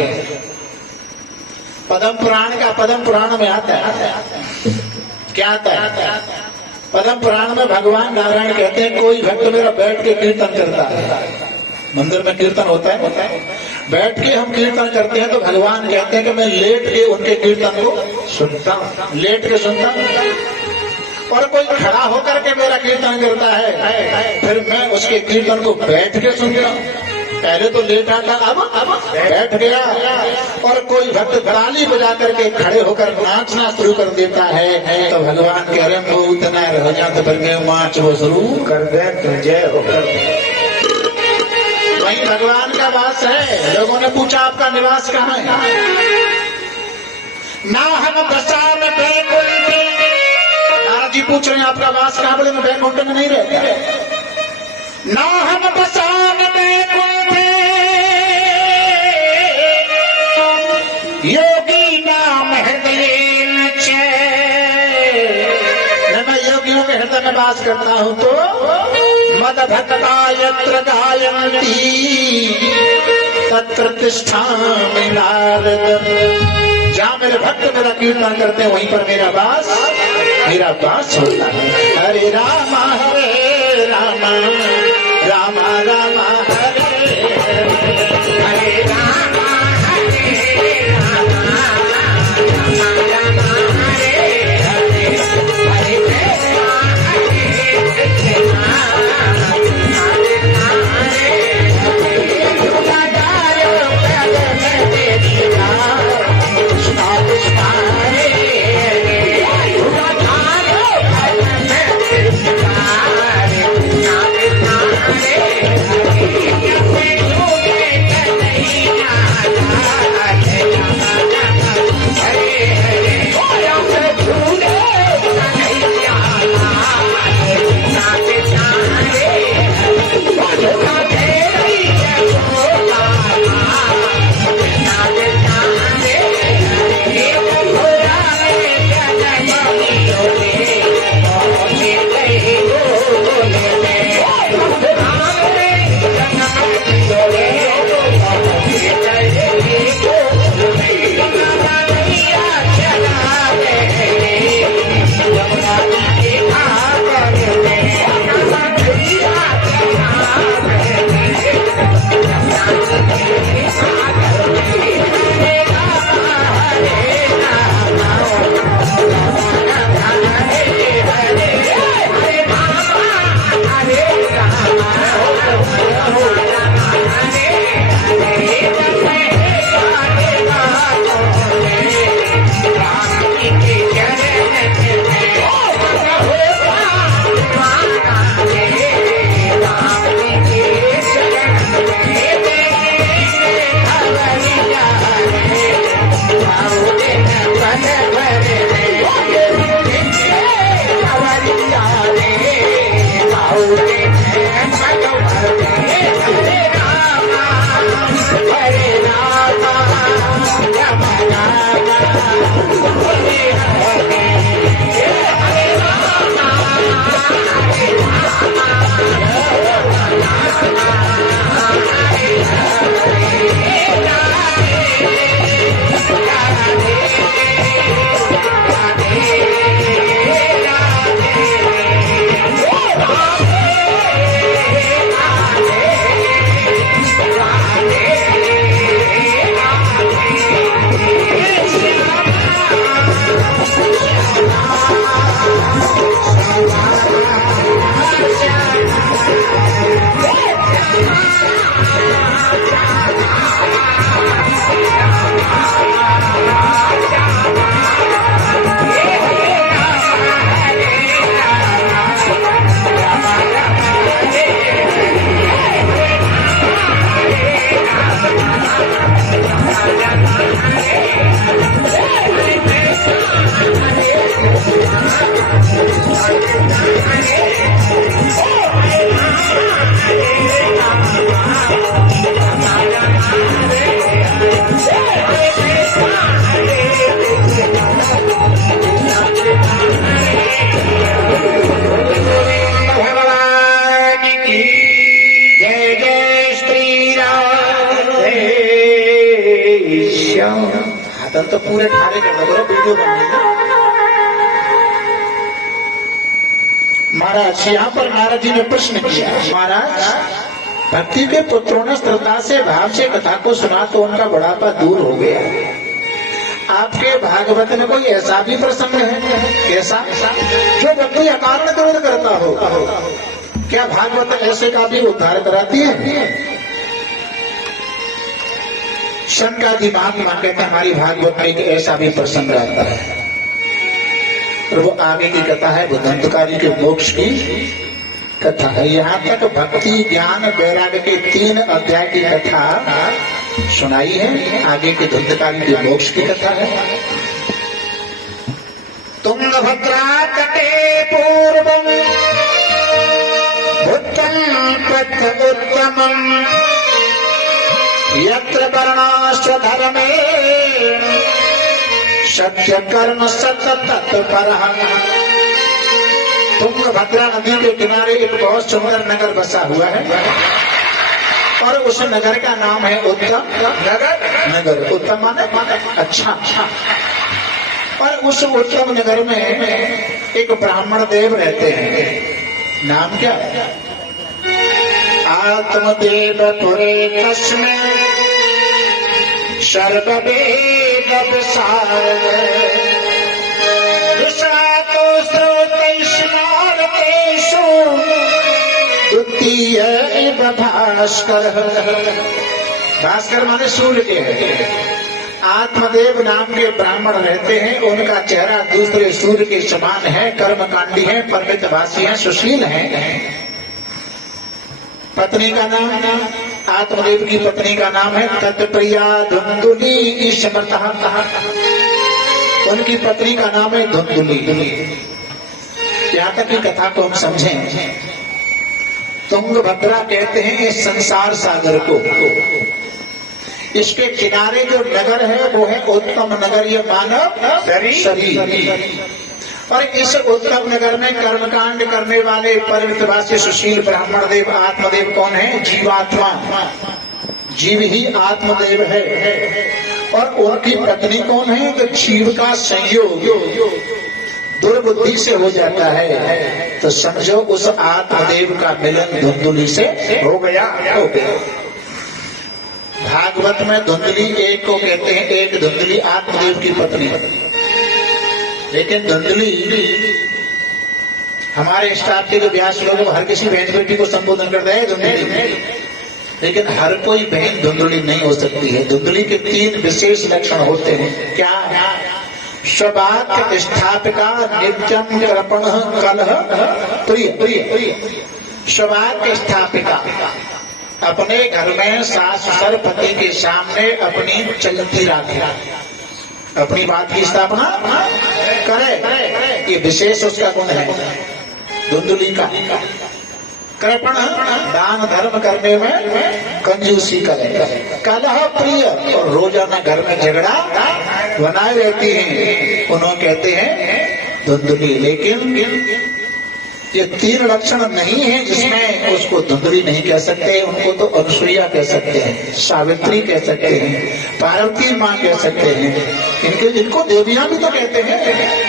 पद्म पुराण का, पद्म पुराण में आता है, क्या आता है? पद्म पुराण में भगवान नारायण कहते हैं, कोई भक्त मेरा बैठ के कीर्तन करता है। मंदिर में कीर्तन होता है, बैठ के हम कीर्तन करते हैं, तो भगवान कहते हैं कि मैं लेट के उनके कीर्तन को सुनता हूँ, लेट के सुनता हूँ। और कोई खड़ा होकर के मेरा कीर्तन करता है, फिर मैं उसके कीर्तन को बैठ के सुनता हूँ। पहले तो लेटा था, अब बैठ गया। और कोई भक्त ताली बजा करके खड़े होकर नाचना शुरू कर देता है, तो भगवान कह रहे हैं वो उतना रह जाते फिर मैं नाच वो शुरू कर दे, जय हो। वही भगवान का वास है। लोगों ने पूछा आपका निवास कहाँ है? ना हम दशा में बैकुंठ, नारद जी पूछ रहे हैं आपका वास कहाँ? बोले मैं बैकुंठ में नहीं रहता। ना हम दशा में बैकुंठ योगी नाम हृदय मैं योगियों के हृदय में वास करता हूँ। तो मद भक्ता यत्र गायन्ति तत्र तिष्ठामि नारद। जहाँ मेरे भक्त मेरा कीर्तन करते हैं वहीं पर मेरा वास होता है। हरे राम राम राम राम हरे हरे राम मन भरे अवरिया रे बाउले मन भरे हरे रामा राम रामा हरे हरे हाथन तो पूरे ठारे करना करो वीडियो बनने महाराज यहाँ पर नारद जी ने प्रश्न किया महाराज भक्ति के पुत्रों ने श्रद्धा से भाव से कथा को सुना तो उनका बुढ़ापा दूर हो गया। आपके भागवत में कोई ऐसा भी प्रसंग है कैसा जो भक्ति अकारण दूर करता हो? क्या भागवत ऐसे का भी उद्धार कराती है? शंकादि महात्मा कहते हमारी भागवत में एक ऐसा भी प्रसंग रहता है और वो आगे की कथा है, वो धंधकारी के मोक्ष की कथा है। यहाँ तक भक्ति ज्ञान वैराग्य के 3 अध्याय की कथा सुनाई है, आगे के धंधकारी के मोक्ष की कथा है। तुंगभद्रा तटे पूर्वम उत्तम पथ उत्तमम यत्र वर्णाश्वधर्मे सत्य कर्म सतत तत्परः। तुंगभद्रा नदी के किनारे एक बहुत सुंदर नगर बसा हुआ है और उस नगर का नाम है उत्तम नगर। उत्तम माने अच्छा। और उस उत्तम नगर में एक ब्राह्मण देव रहते हैं। नाम क्या? आत्मदेव पुरे तस्मै सर्ववेद विशारद विश्वातो श्रोतैस्मारतेषु द्वितीय एव भास्कर। भास्कर माने सूर्य के है। आत्मदेव नाम के ब्राह्मण रहते हैं, उनका चेहरा दूसरे सूर्य के समान है, कर्मकांडी है, पर्वतवासी है, सुशील है। पत्नी का नाम, आत्मदेव की पत्नी का नाम है तत्प्रिया धुंधुली समर्थः। उनकी पत्नी का नाम है धुंधुली। यहाँ तक की कथा को हम समझें। तुंगभद्रा कहते हैं इस संसार सागर को। इसके किनारे जो नगर है वो है उत्तम नगर, ये मानव शरीर। और इस उत्तम नगर में कर्मकांड करने वाले पर्वतवासी सुशील ब्राह्मण देव आत्मदेव कौन है? जीवात्मा। जीव ही आत्मदेव है। और उनकी पत्नी कौन है? तो जीव का संयोग दुर्बुद्धि से हो जाता है। तो समझो उस आत्मदेव का मिलन धुंधुली से हो गया। भागवत में धुंधुली एक को कहते हैं, एक धुंधुली आत्मदेव की पत्नी। लेकिन धुंधुली हमारे स्टाफ के जो व्यास लोग हर किसी बहन बेटी को संबोधन करते हैं धुंधुली, लेकिन हर कोई बहन धुंधुली नहीं हो सकती है। धुंधुली के 3 विशेष लक्षण होते हैं। क्या? स्ववाक्य स्थापिका नित्यम कृपण कलह प्रिय। स्ववाक्य स्थापिका अपने घर में सास ससुर पति के सामने अपनी चलती राखी। अपनी बात की स्थापना करे, ये विशेष उसका गुण है धुंधुली का। कृपण दान धर्म करने में कंजूसी करे, कलह प्रिय और रोजाना घर में झगड़ा बनाए रहती हैं, उन्होंने कहते हैं धुंधुली। लेकिन ये 3 लक्षण नहीं है जिसमें उसको धुंधुली नहीं कह सकते। उनको तो अनुसुईया कह सकते हैं, सावित्री कह सकते हैं, पार्वती माँ कह सकते हैं, इनको देवियां भी तो कहते हैं।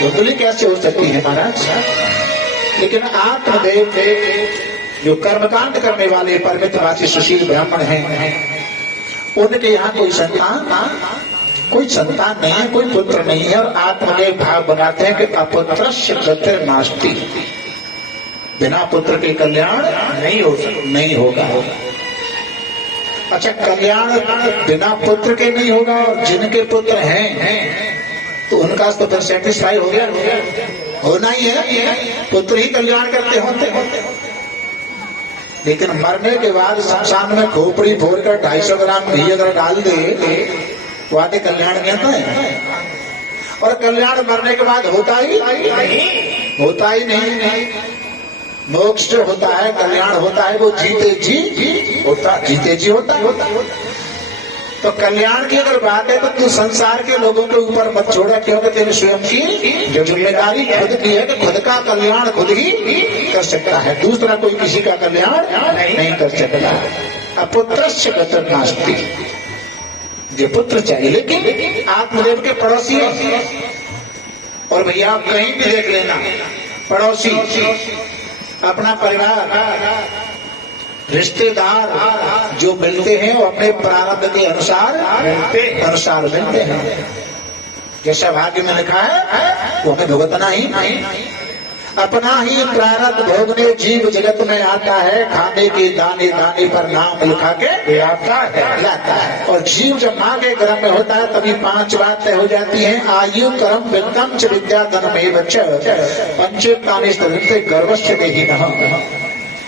धुंधुली कैसे हो सकती है महाराज? लेकिन आत्मदेव जो कर्मकांड करने वाले परमितवासी सुशील ब्राह्मण हैं, उनके यहाँ कोई संतान नहीं है, कोई पुत्र नहीं है, और आत्मदेव भाव बनाते हैं कि अपुत्रस्य गतिर् नास्ति, बिना पुत्र के कल्याण नहीं होगा। अच्छा, कल्याण बिना पुत्र के नहीं होगा, और जिनके पुत्र हैं तो उनका तो फिर सेटिस्फाई हो गया, होना ही है, पुत्र ही कल्याण करते होते। लेकिन मरने के बाद शमशान में खोपड़ी फोड़ कर 250 ग्राम घी अगर डाल दे तो आगे कल्याण कहता है, और कल्याण मरने के बाद होता ही नहीं। मोक्ष जो होता है, कल्याण होता है, वो जीते जी होता है। तो कल्याण की अगर बात है तो तू संसार के लोगों के ऊपर मत छोड़ा, क्योंकि तेरी स्वयं की जो जिम्मेदारी खुद की है कि खुद का कल्याण खुद ही कर सकता है, दूसरा कोई किसी का कल्याण नहीं कर सकता। अपुत्रस्य गतिर् नास्ति, जो पुत्र चाहिए। लेकिन आत्मदेव के पड़ोसी, और भैया आप कहीं भी देख लेना, पड़ोसी, अपना परिवार, रिश्तेदार जो मिलते हैं वो अपने प्रारब्ध के अनुसार मिलते हैं। जैसा भाग्य में लिखा है वो हमें भुगतना ही, अपना ही प्रारब्ध भोगने जीव जगत में आता है, खाने के दाने दाने पर नाम लिखा के लाता है। और जीव जब माँ के गर्भ में होता है तभी 5 बात तय हो जाती हैं, आयु कर्म वित्तम च विद्या धनमेव च पंचे प्राणी स्तवन्ते गर्भस्य देहिनः।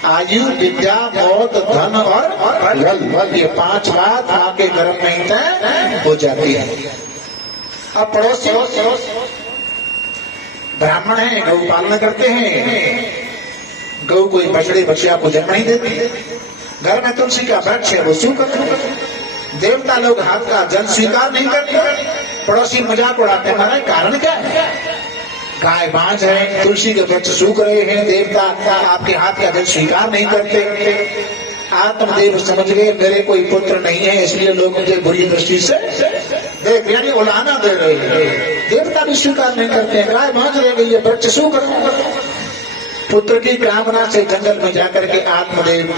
आयु, विद्या, मौत, धन और बल, ये 5 बात माँ के गर्भ में तय हो जाती है। अब पड़ोसी ब्राह्मण है, गौ पालन करते हैं, गौ कोई बछड़े बछिया को जन्म नहीं देती, घर में तुलसी का वृक्ष है वो सूख, देवता लोग हाथ का जल स्वीकार नहीं करते, पड़ोसी मजाक उड़ाते हैं। हमारा कारण क्या है? गाय बांझ है, तुलसी के वृक्ष सूख रहे हैं, देवता आपके हाथ का जल स्वीकार नहीं करते। आत्मदेव समझ गए मेरे कोई पुत्र नहीं है, इसलिए लोग मुझे बुरी दृष्टि से देख, यानी उलाहना दे रहे हैं। देवता भी स्वीकार नहीं करते हैं, गाय बांझ रह गई है, वृक्ष सूख रहे हैं। पुत्र की कामना से जंगल में जाकर के आत्मदेव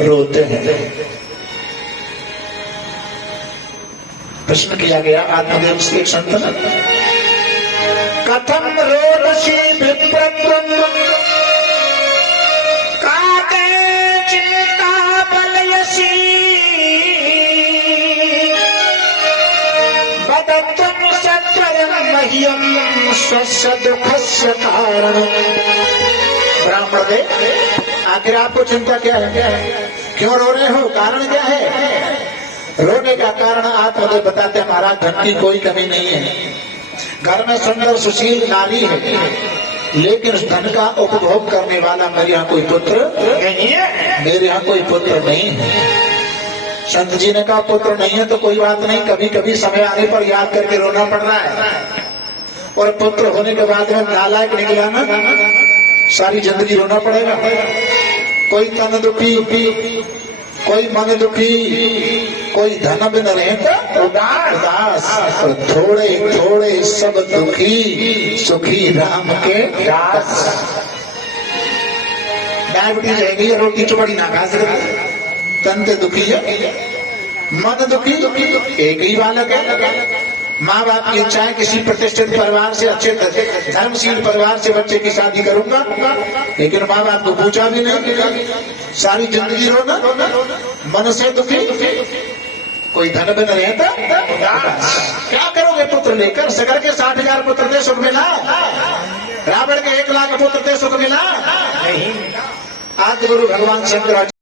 रोते हैं। प्रश्न किया गया आत्मदेव से एक संत ने, कथम रोदसी विप्रत्वम काके चिंता बलयसी बदत्वम सत्वरम मह्यम स्वस्य दुखस्य कारण। ब्राह्मण दे, आखिर आपको चिंता क्या है? क्यों रो रहे हो? कारण क्या है? रोने का कारण आत्मदेव बताते हैं, महाराज धन की कोई कमी नहीं है, घर में सुंदर सुशील नारी है, लेकिन उस धन का उपभोग करने वाला मेरे यहाँ कोई पुत्र नहीं है, मेरे यहाँ कोई पुत्र नहीं है। संत जी ने कहा पुत्र नहीं है तो कोई बात नहीं, कभी कभी समय आने पर याद करके रोना पड़ रहा है, और पुत्र होने के बाद में नालायक निकला ना, सारी जिंदगी रोना पड़ेगा। कोई तन दुखी, कोई मन दुखी, कोई धन बिन रहता उदास, और थोड़े थोड़े सब दुखी, सुखी राम के दास। डायबिटीज है, रोटी चुपड़ी ना खा सकते, तन ते दुखी है, मन दुखी, एक ही बालक है। माँ बाप की इच्छा है किसी प्रतिष्ठित परिवार से, अच्छे धर्मशील परिवार से बच्चे की शादी करूंगा, लेकिन माँ बाप को पूछा भी नहीं, सारी जिंदगी रोना, मन से दुखी, कोई धन बिन रहता। क्या करोगे पुत्र लेकर? सगर के 60,000 पुत्र थे, सुख मिला? रावण के 1 लाख पुत्र थे, सुख मिला? आज गुरु भगवान शंकर